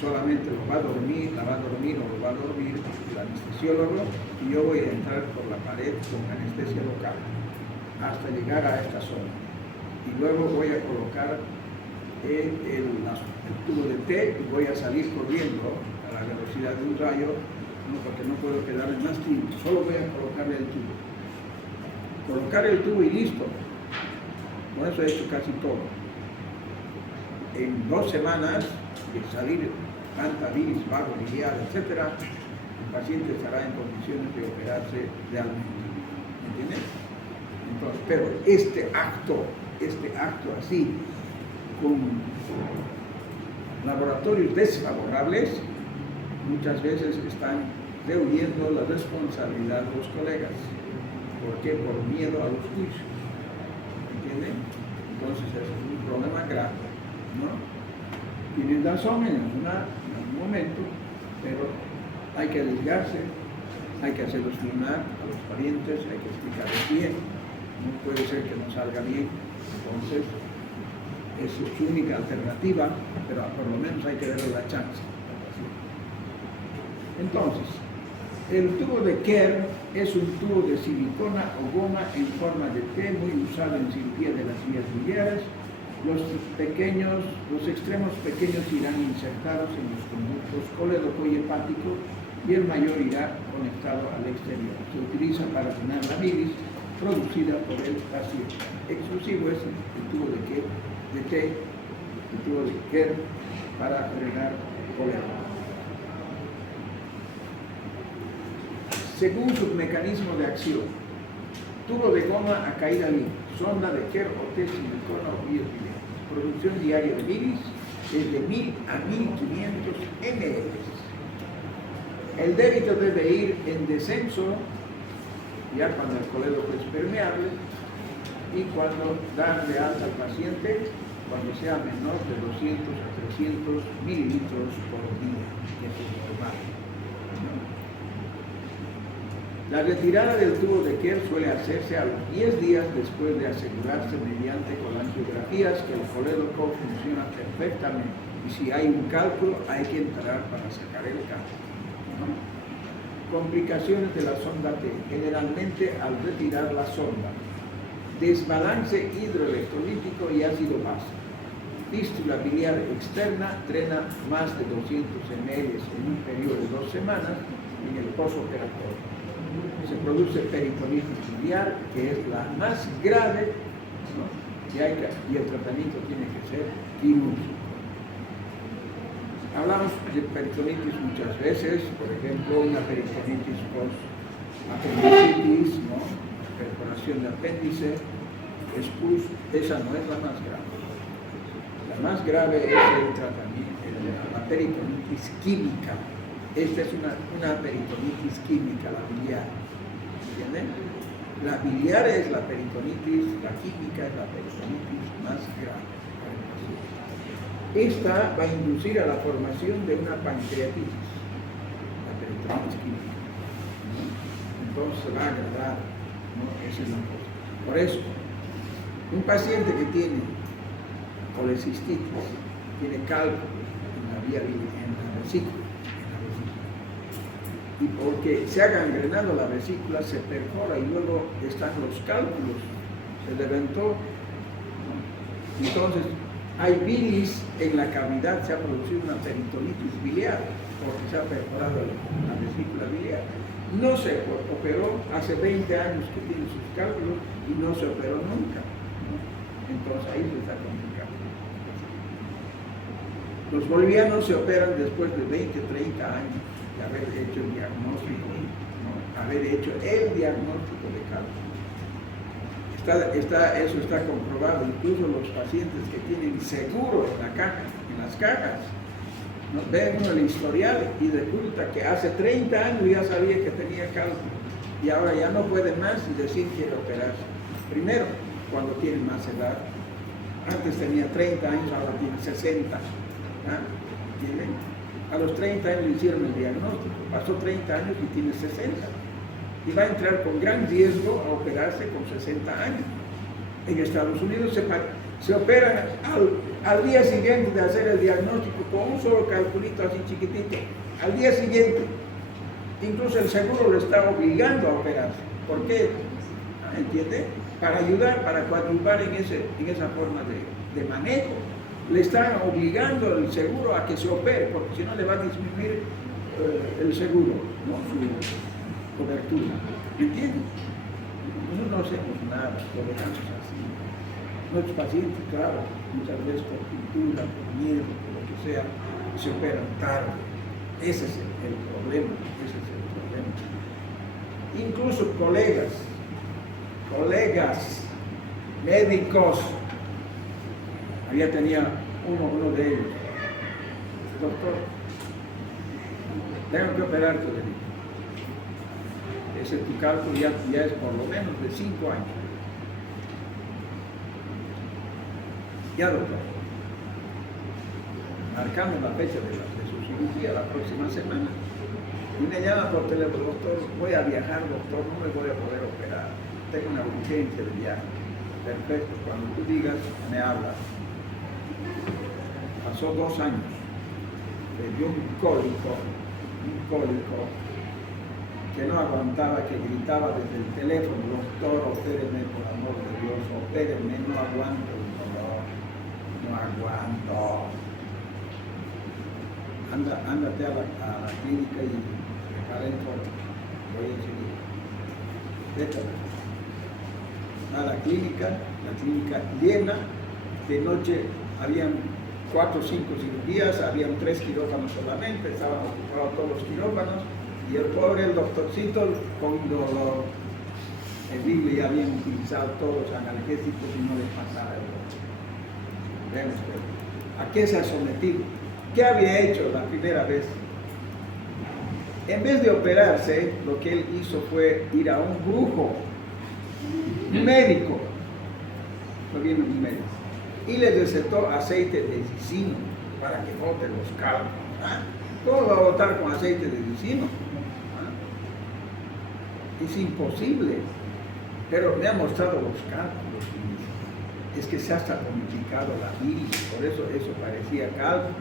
solamente lo va a dormir, la va a dormir o lo va a dormir el anestesiólogo, y yo voy a entrar por la pared con anestesia local hasta llegar a esta zona. Y luego voy a colocar el tubo de té y voy a salir corriendo a la velocidad de un rayo, porque no puedo quedarme más tiempo, solo voy a colocarle el tubo. Colocar el tubo y listo. Con eso he hecho casi todo. En 2 semanas de salir tanta bilis, vago, biliar, etc., el paciente estará en condiciones de operarse realmente. ¿Entiendes? Entonces, pero este acto así, con laboratorios desfavorables, muchas veces están rehuyendo la responsabilidad de los colegas. ¿Por qué? Por miedo a los juicios. ¿Entienden? Entonces es un problema grave, ¿no? Tienen razón en algún momento, pero hay que arriesgarse, hay que hacerlos firmar a los parientes, hay que explicarles bien. No puede ser que no salga bien. Entonces, es su única alternativa, pero por lo menos hay que darle la chance. Entonces, el tubo de Kerr es un tubo de silicona o goma en forma de T, muy usado en cirugía de las vías biliares. Los extremos pequeños irán insertados en los conductos colédoco y hepático, y el mayor irá conectado al exterior. Se utiliza para drenar la bilis producida por el paciente. Exclusivo es el tubo de T, el tubo de Kerr para drenar colédoco. Según su mecanismo de acción: tubo de goma a caída libre, sonda de Kerr o T silicona o vías biliares. Producción diaria de bilis es de 1000 a 1500 ml. El débito debe ir en descenso ya cuando el colédoco es permeable, y cuando dar de alta al paciente cuando sea menor de 200 a 300 mililitros por día. Eso es normal. La retirada del tubo de Kerr suele hacerse a los 10 días después de asegurarse mediante colangiografías que el colédoco funciona perfectamente, y si hay un cálculo hay que entrar para sacar el cálculo, ¿no? Complicaciones de la sonda T, generalmente al retirar la sonda: desbalance hidroelectrolítico y ácido base. Fístula biliar externa, drena más de 200 ml en un periodo de 2 semanas en el posoperatorio. Se produce peritonitis biliar, que es la más grave, ¿no? y el tratamiento tiene que ser quirúrgico. Hablamos de peritonitis muchas veces, por ejemplo, una peritonitis post-apendicitis, ¿no? Perforación de apéndice, expulso. Esa no es la más grave. La más grave es el tratamiento, la peritonitis química. Esta es una peritonitis química, la biliar. ¿Entienden? La biliar es la peritonitis, la química es la peritonitis más grave. Esta va a inducir a la formación de una pancreatitis, la peritonitis química. Entonces se va a agradar, ¿no? Esa es la cosa. Por eso, un paciente que tiene colecistitis, tiene cálculos en la vía biliar, en la vesícula, y porque se ha gangrenado la vesícula, se perfora y luego están los cálculos, se levantó, ¿no? Entonces hay bilis en la cavidad, se ha producido una peritonitis biliar porque se ha perforado la vesícula biliar. No se operó, hace 20 años que tiene sus cálculos y no se operó nunca, ¿no? Entonces ahí se está complicando. Los bolivianos se operan después de 20, 30 años de haber hecho el diagnóstico, ¿no? Haber hecho el diagnóstico de cálculo. Eso está comprobado. Incluso los pacientes que tienen seguro en la caja, en las cajas, ¿no? Ven uno el historial y resulta que hace 30 años ya sabía que tenía cálculo y ahora ya no puede más y decir quiere operarse. Primero, cuando tiene más edad. Antes tenía 30 años, ahora tiene 60. ¿Entienden? A los 30 años le hicieron el diagnóstico, pasó 30 años y tiene 60. Y va a entrar con gran riesgo a operarse con 60 años. En Estados Unidos Se operan al día siguiente de hacer el diagnóstico con un solo calculito así chiquitito. Al día siguiente, incluso el seguro lo está obligando a operarse. ¿Por qué? ¿Entiende? Para ayudar, para coadyuvar en esa forma de manejo. Le están obligando el seguro a que se opere, porque si no le va a disminuir el seguro, ¿no? Su cobertura. ¿Me entiendes? Nosotros no hacemos nada, lo dejamos así. Nuestros pacientes, claro, muchas veces por pintura, por miedo, por lo que sea, se operan tarde. Ese es el problema, ese es el problema. Incluso colegas, médicos, había tenía uno de ellos, doctor, tengo que operarte de mí. Ese tu cálculo ya es por lo menos de 5 años. Ya, doctor, marcamos la fecha de su cirugía la próxima semana. Y me llama por teléfono, doctor, voy a viajar, doctor, no me voy a poder operar. Tengo una urgencia de viaje. Perfecto, cuando tú digas, me hablas. Pasó 2 años. Le dio un cólico que no aguantaba, que gritaba desde el teléfono, doctor, opéreme por amor de Dios, opéreme, no aguanto el dolor, no aguanto. Ándate a la clínica y prepara el informe, voy a enseguida. Vete a la clínica llena, de noche habían 4 o 5 cirugías, habían 3 quirófanos solamente, estaban ocupados todos los quirófanos, y el doctorcito con dolor terrible, ya habían utilizado todos los analgésicos y no le pasaba el dolor. Vean ustedes, ¿a qué se ha sometido? ¿Qué había hecho la primera vez? En vez de operarse, lo que él hizo fue ir a un brujo, un médico, no viene un médico, y le recetó aceite de ricino para que bote los cálculos. ¿Cómo va a botar con aceite de ricino? Es imposible, pero me ha mostrado los cálculos y es que se ha hasta tonificado la bilis, por eso parecía cálculo.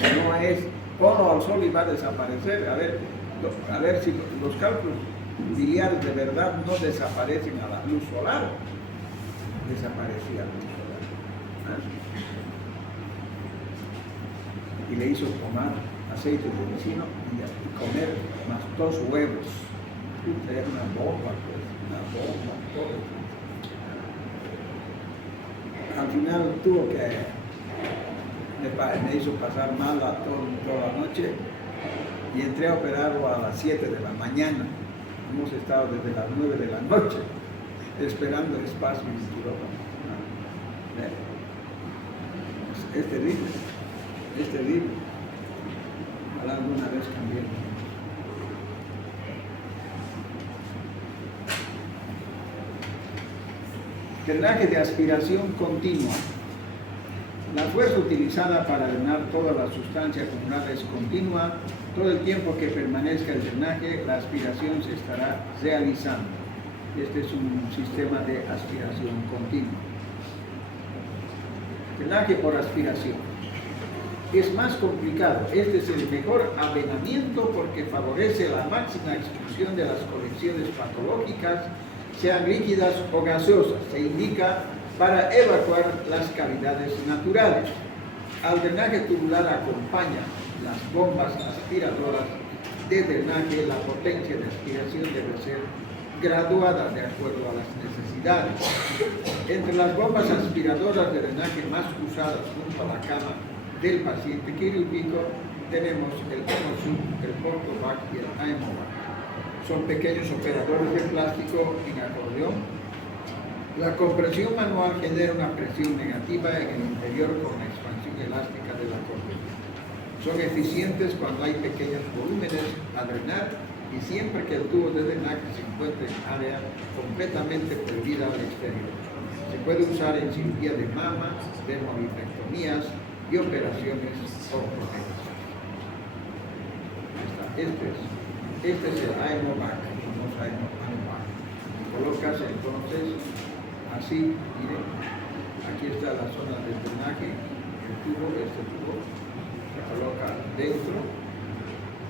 No es, ponlo al sol y va a desaparecer. A ver si los cálculos biliares de verdad no desaparecen a la luz solar. Desaparecía la luz solar. Y le hizo tomar aceite de ricino y comer más 2 huevos. Era una bomba, pues, una bomba, todo. Al final tuvo que me hizo pasar mal toda la noche y entré a operarlo a las 7 de la mañana. Hemos estado desde las 9 de la noche esperando el espacio en el quirófano. Es terrible, es terrible. Ojalá alguna vez cambiemos. Drenaje de aspiración continua. La fuerza utilizada para drenar toda la sustancia acumulada es continua. Todo el tiempo que permanezca el drenaje, la aspiración se estará realizando. Este es un sistema de aspiración continua. Drenaje por aspiración. Es más complicado. Este es el mejor avenamiento porque favorece la máxima expulsión de las colecciones patológicas, sean líquidas o gaseosas. Se indica para evacuar las cavidades naturales. Al drenaje tubular acompaña las bombas aspiradoras de drenaje. La potencia de aspiración debe ser graduada de acuerdo a las necesidades. Entre las bombas aspiradoras de drenaje más usadas junto a la cama del paciente quirúrgico tenemos el Conosur, el Portovac y el Aemovac. Son pequeños operadores de plástico en acordeón. La compresión manual genera una presión negativa en el interior con la expansión elástica del acordeón. Son eficientes cuando hay pequeños volúmenes a drenar y siempre que el tubo de drenaje se encuentre en área completamente prohibida al exterior. Se puede usar en cirugía de mama, dermolipectomías y operaciones ortopédicas. Este es el Aemovac, el famoso Aemovac. Colocas entonces así, miren, Aquí está la zona del drenaje, el tubo, este tubo, se coloca dentro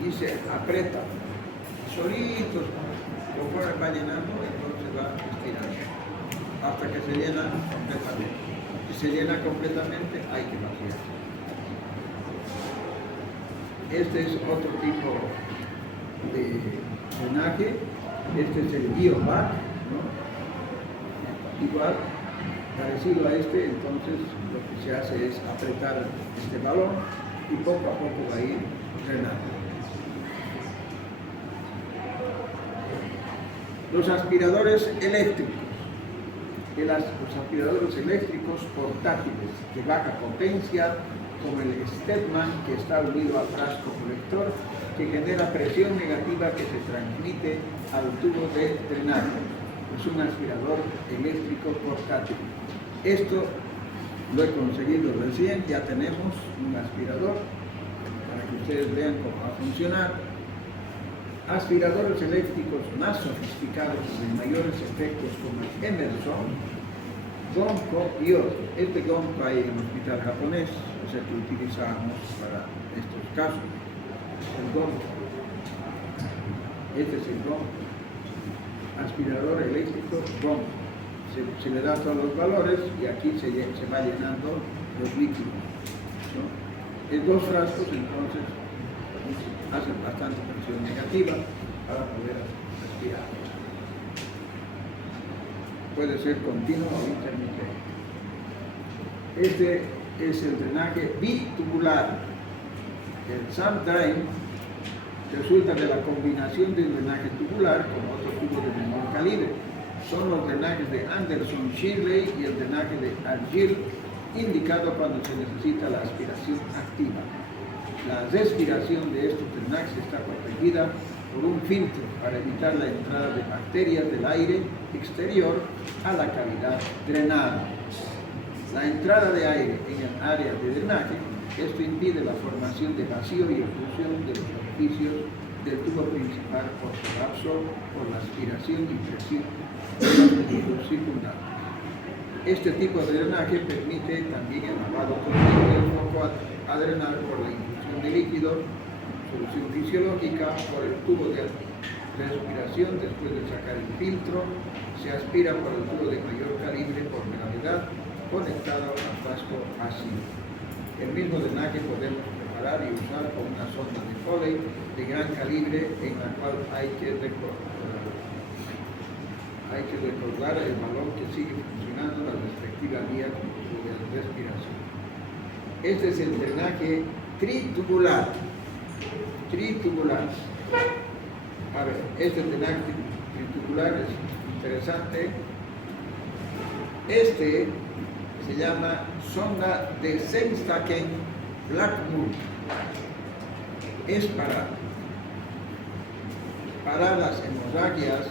y se aprieta solitos, conforme va llenando, entonces va estirando hasta que se llena completamente. Si se llena completamente, hay que vaciar. Este es otro tipo de drenaje. Este es el BioVac, ¿no? Igual, parecido a este, entonces lo que se hace es apretar este balón y poco a poco va a ir drenando. Los aspiradores eléctricos. Los aspiradores eléctricos portátiles de baja potencia, como el Stedman, que está unido al frasco colector, que genera presión negativa que se transmite al tubo de drenaje. Es un aspirador eléctrico portátil. Esto lo he conseguido recién, ya tenemos un aspirador para que ustedes vean cómo va a funcionar. Aspiradores eléctricos más sofisticados y de mayores efectos como el Emerson, Gonko y otros. Este Gonko hay en el hospital japonés, es el que utilizamos para estos casos. El Gonko. Este es el Gonko. Aspirador eléctrico Gonko. Se le da todos los valores y aquí se va llenando los líquidos, ¿no? En dos frascos, entonces, hacen bastante presión negativa para poder aspirar. Puede ser continuo o intermitente. Este es el drenaje bitubular. El Sand Drain resulta de la combinación de un drenaje tubular con otro tubo de menor calibre. Son los drenajes de Anderson-Shirley y el drenaje de Argyll, indicado cuando se necesita la aspiración activa. La respiración de estos drenajes está protegida por un filtro para evitar la entrada de bacterias del aire exterior a la cavidad drenada. La entrada de aire en el área de drenaje, esto impide la formación de vacío y oclusión de los orificios del tubo principal por colapso por la aspiración y presión de los tejidos circundantes. Este tipo de drenaje permite también el lavado continuo del foco a drenar por la infusión de líquido, solución fisiológica, por el tubo de respiración después de sacar el filtro, se aspira por el tubo de mayor calibre por gravedad conectado al frasco vacío. El mismo drenaje podemos preparar y usar con una sonda de Foley de gran calibre en la cual hay que recordar el balón que sigue funcionando la respectiva vía de respiración. Este es el drenaje tritubular. A ver, este drenaje tritubular es interesante. Este se llama sonda de Sengstaken-Blackmore. Es para las hemorragias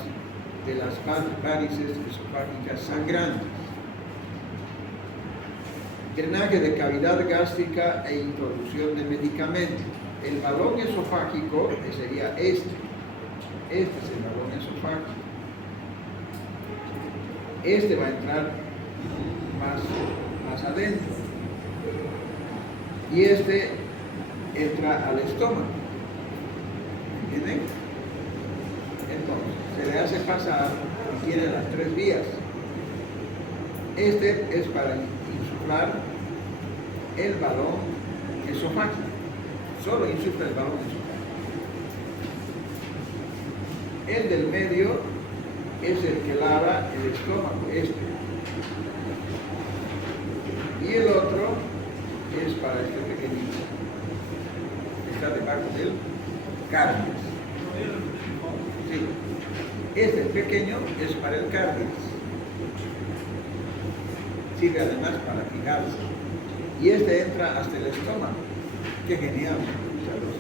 de las varices esofágicas sangrantes. Drenaje de cavidad gástrica e introducción de medicamentos. El balón esofágico, que sería este es el balón esofágico. Este va a entrar más adentro y este entra al estómago. ¿Entienden? Entonces, se le hace pasar y tiene las tres vías. Este es para insuflar el balón esofágico. Solo insufla el balón esofágico. El del medio es el que lava el estómago, este. Y el otro es para este pequeñito. Está debajo del cardias. Sí. Este pequeño es para el cardias. Sirve además para fijarse. Y este entra hasta el estómago. Qué genial. O sea, los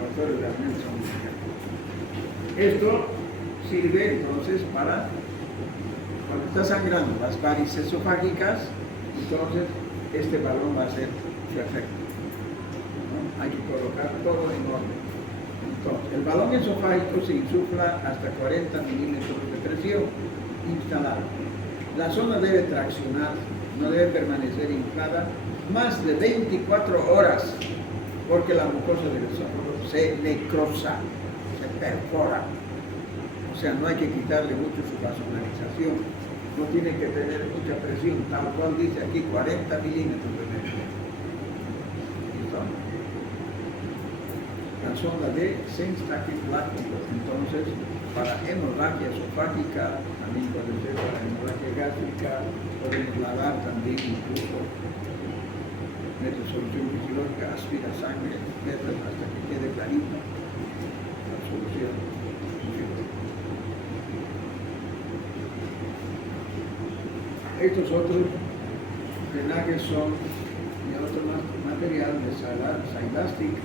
autores realmente son geniales. Esto sirve entonces para cuando está sangrando las varices esofágicas, entonces este balón va a ser perfecto, ¿no? Hay que colocar todo en orden. Entonces, el balón esofágico se insufla hasta 40 milímetros de presión instalada. La zona debe traccionar no debe permanecer inflada más de 24 horas, porque la mucosa del esófago se necrosa, se perfora. O sea, no hay que quitarle mucho su vasodilatación, no tiene que tener mucha presión, tal cual dice aquí, 40 milímetros de mercurio. ¿Listo? La sonda de Senstachypláctico, entonces, para hemorragia esofágica, también puede ser para hemorragia gástrica, podemos lavar también incluso, mete solución fisiológica, aspira sangre, mete hasta que quede clarita la solución. Estos otros drenajes son de otro material de Silastic.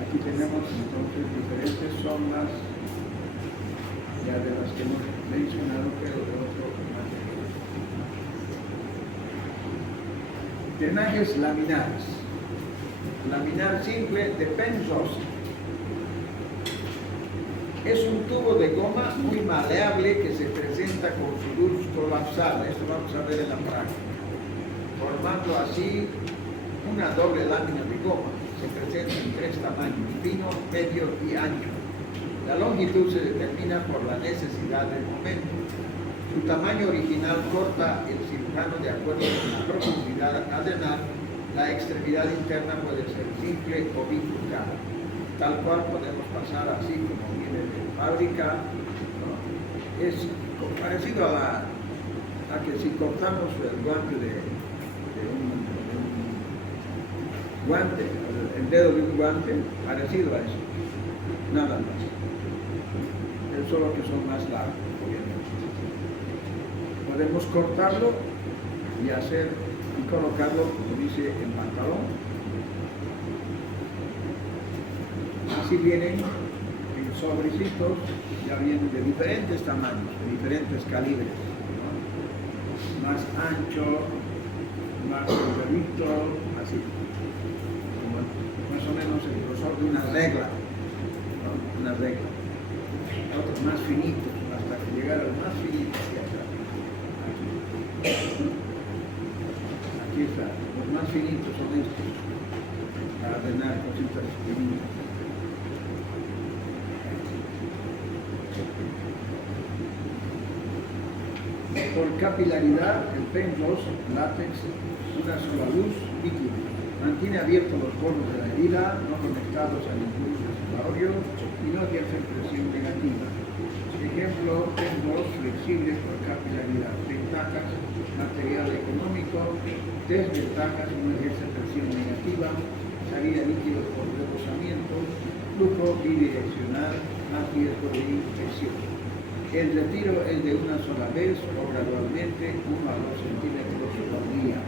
Aquí tenemos entonces diferentes sondas, ya de las que hemos mencionado, pero de otro material. Drenajes laminares. Laminar simple de Penrose. Es un tubo de goma muy maleable que se presenta con su luz colapsada. Esto vamos a ver en la práctica. Formando así una doble lámina de goma. Se presenta en 3 tamaños, fino, medio y ancho. La longitud se determina por la necesidad del momento. Su tamaño original corta el cirujano de acuerdo con la profundidad adrenal. La extremidad interna puede ser simple o bifurcada. Tal cual podemos pasar así como viene de fábrica, ¿no? Es parecido a que si cortamos el guante de un guante, el dedo de un guante, parecido a eso, nada más. Es solo que son más largos, obviamente. Podemos cortarlo y colocarlo, como dice, en pantalón. Así vienen en sobrecitos, ya vienen de diferentes tamaños, de diferentes calibres, ¿no? Más ancho, más delgadito, así, como más o menos el grosor de una regla, ¿no? Una regla. Otros más finitos, hasta que llegar al más finito hacia atrás. Aquí está, los más finitos son estos, para drenar cositas finitas. Por capilaridad, el Penrose látex, una sola luz, líquido. Mantiene abiertos los poros de la herida, no conectados al impulso respiratorio y no ejerce presión negativa. Ejemplo, Penrose flexible por capilaridad. Ventajas, material económico. Desventajas, no ejerce presión negativa. Salida líquido por rebosamiento. Flujo bidireccional, más riesgo de infección. El retiro es de una sola vez o gradualmente 1 a 2 centímetros por día.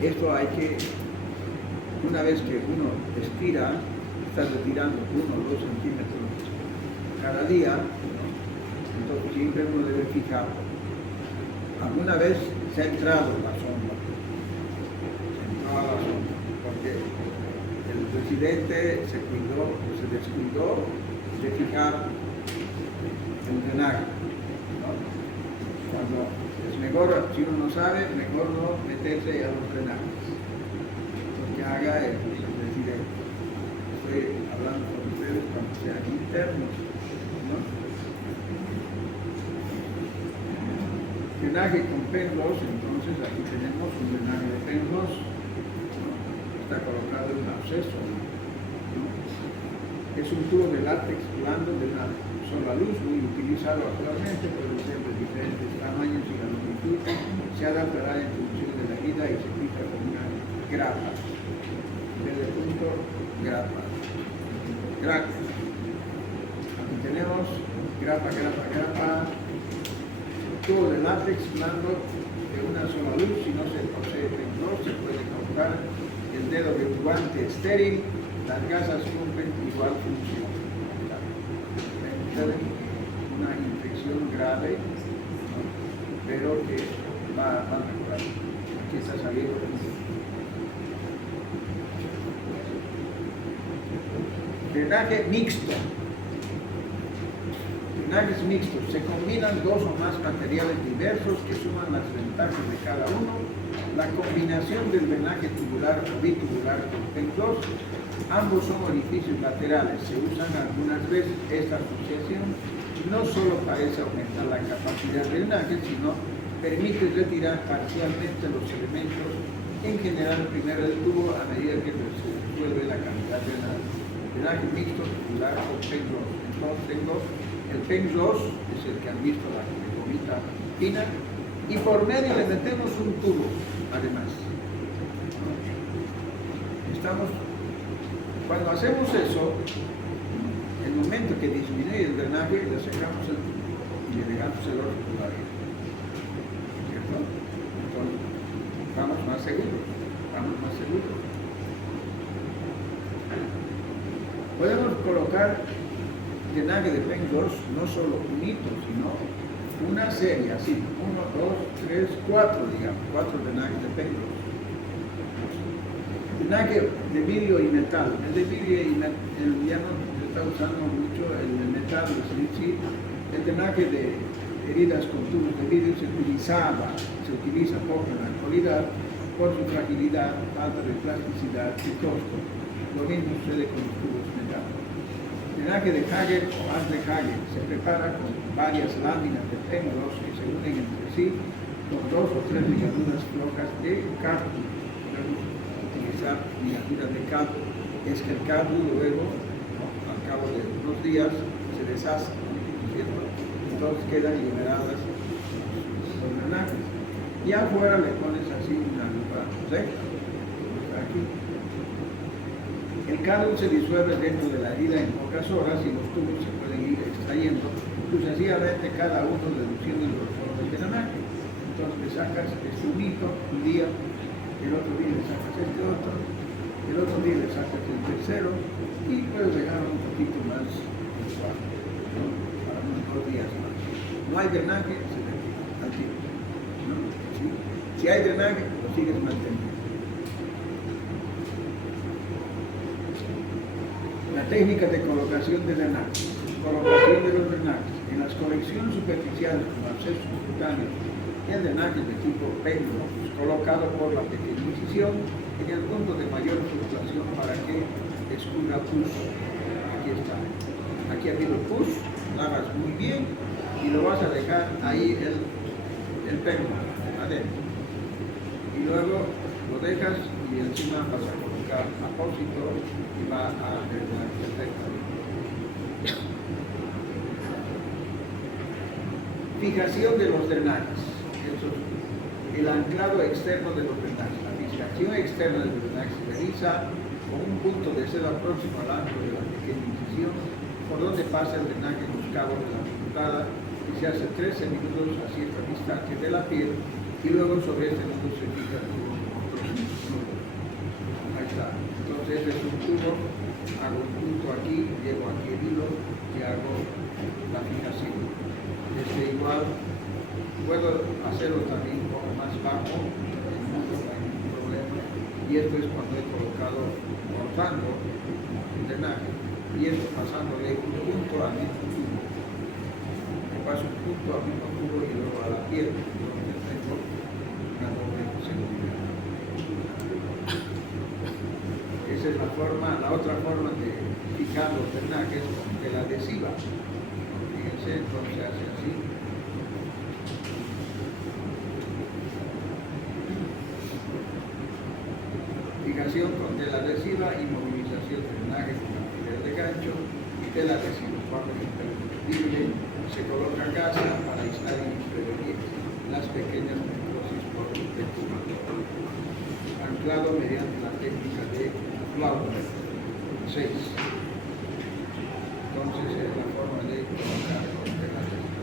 Esto hay que, una vez que uno expira, está retirando 1 o 2 centímetros cada día, ¿no? Entonces siempre uno debe fijarlo. Alguna vez se ha entrado la sonda, porque el presidente se descuidó de fijar el drenaje, ¿no? Cuando es mejor, si uno no sabe, mejor no meterse a los drenajes, lo que haga el presidente. Estoy hablando con ustedes cuando sean internos, ¿no? Drenaje con Penrose, entonces aquí tenemos un drenaje de Penrose, ¿no? Está colocado en un absceso, ¿no? Es un tubo de látex blando de una sola luz, muy utilizado actualmente, puede ser de diferentes tamaños y la longitud, se adaptará en función de la herida y se fija con una grapa. Desde el punto, grapa. Aquí tenemos grapa, tubo de látex blando de una sola luz. Si no se posee Penrose, se puede colocar el dedo de un guante estéril. Las gasas cumplen igual función. Una infección grave, ¿no? Pero que va a mejorar. Aquí está saliendo. Drenaje mixto. Drenajes mixtos. Se combinan dos o más materiales diversos que suman las ventajas de cada uno. La combinación del drenaje tubular o bitubular con PEN2. Ambos son orificios laterales. Se usan algunas veces. Esta asociación no solo parece aumentar la capacidad del drenaje, sino permite retirar parcialmente los elementos, en general primero del tubo, a medida que se resuelve la cantidad de drenaje mixto tubular o PEN2. Entonces tengo el PEN2, es el que han visto la gomita fina, y por medio le metemos un tubo, además. Cuando hacemos eso, el momento que disminuye el drenaje, le sacamos el tubo y le dejamos el otro tubo arriba. ¿Cierto? Entonces, vamos más seguros. Podemos colocar drenaje de PEN2, no solo un hito, sino una serie, así, 1, 2, 3, 4, digamos, 4 drenajes de PEN2. Drenaje de vidrio y metal. El de vidrio y metal, ya no se está usando mucho el de metal, el drenaje de heridas con tubos de vidrio se utiliza poco en la actualidad por su fragilidad, falta de plasticidad y costo. Lo mismo sucede con los tubos metálicos. El drenaje de Hagen o haz de Hagen se prepara con varias láminas de PEN2 que se unen entre sí con 2 o 3 ligaduras flojas de cálculo. Podemos utilizar ligaduras de cálculo. Es que el cálculo luego, al cabo de unos días, se deshace, ¿cierto? Entonces quedan liberadas los drenajes. Y afuera le pones así una lupa recta, aquí. El cálculo se disuelve dentro de la herida en pocas horas y los tubos se pueden ir extrayendo sucesivamente, cada uno reduciendo el grosor del drenaje. Entonces le sacas este unito un día, el otro día le sacas este otro, el otro día le sacas el tercero y puedes dejarlo un poquito más suave, ¿no? Para unos 2 días más. No hay drenaje, se retira al tiempo, ¿no? ¿Sí? Si hay drenaje, lo sigues manteniendo. La técnica de colocación de drenajes. Colocación de los drenajes. En las colecciones superficiales como accesos cutáneos, el drenaje de tipo PEN2 colocado por la pequeña incisión en el punto de mayor fluctuación para que escurra pus. Aquí está. Aquí ha habido pus, lavas muy bien y lo vas a dejar ahí el PEN2 adentro. Y luego lo dejas y encima vas a colocar apósito y va a drenar perfectamente. Fijación de los drenajes. El anclado externo de los drenajes. La fijación externa de los drenajes se realiza con un punto de seda próximo al ángulo de la pequeña incisión, por donde pasa el drenaje en los cabos de la puntada y se hace 13 minutos a cierta distancia de la piel y luego sobre este nudo se fija el tubo con otro nudo. Ahí está. Entonces este es un tubo, hago un punto aquí, llego aquí el hilo y hago la fijación. Igual puedo hacerlo también un poco más bajo, no hay ningún problema. Y esto es cuando he colocado cortando el drenaje y esto pasándole un punto al mismo tubo. Le paso un punto al mismo tubo y luego a la piel, donde tengo una doble seguridad. Esa es la forma, la otra forma de fijar los drenajes con tela adhesiva. Fíjense, entonces se hace así. Fijación con tela adhesiva y movilización de drenaje con alfiler de gancho y tela adhesiva. Cuando es imprescindible, se coloca gasa para aislar y prevenir las pequeñas necrosis por infección. Anclado mediante la técnica de flauta 6. Entonces es la forma de colocar con tela adhesiva.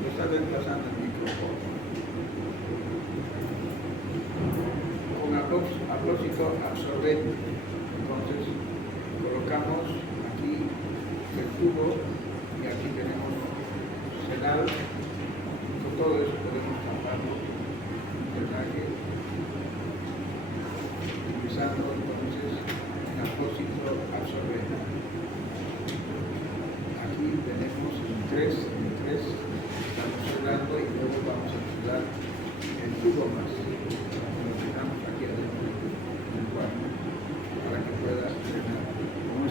Lo está desplazando el micrófono. Apósito absorbente. Entonces colocamos aquí el tubo y aquí tenemos sedal. Con todo eso podemos taparlo un drenaje, utilizando entonces el apósito absorbente. Aquí tenemos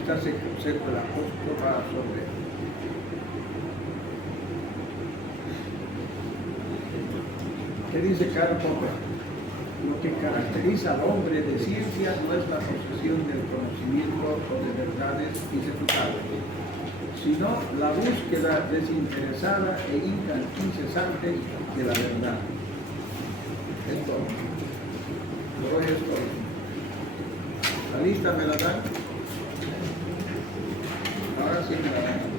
está seco el apóstol va sobre. ¿Qué dice Karl Popper? Lo que caracteriza al hombre de ciencia no es la posesión del conocimiento o de verdades irrefutables, sino la búsqueda desinteresada e incesante de la verdad. Esto, luego esto. ¿La lista me la dan? Ahora sí me la dan.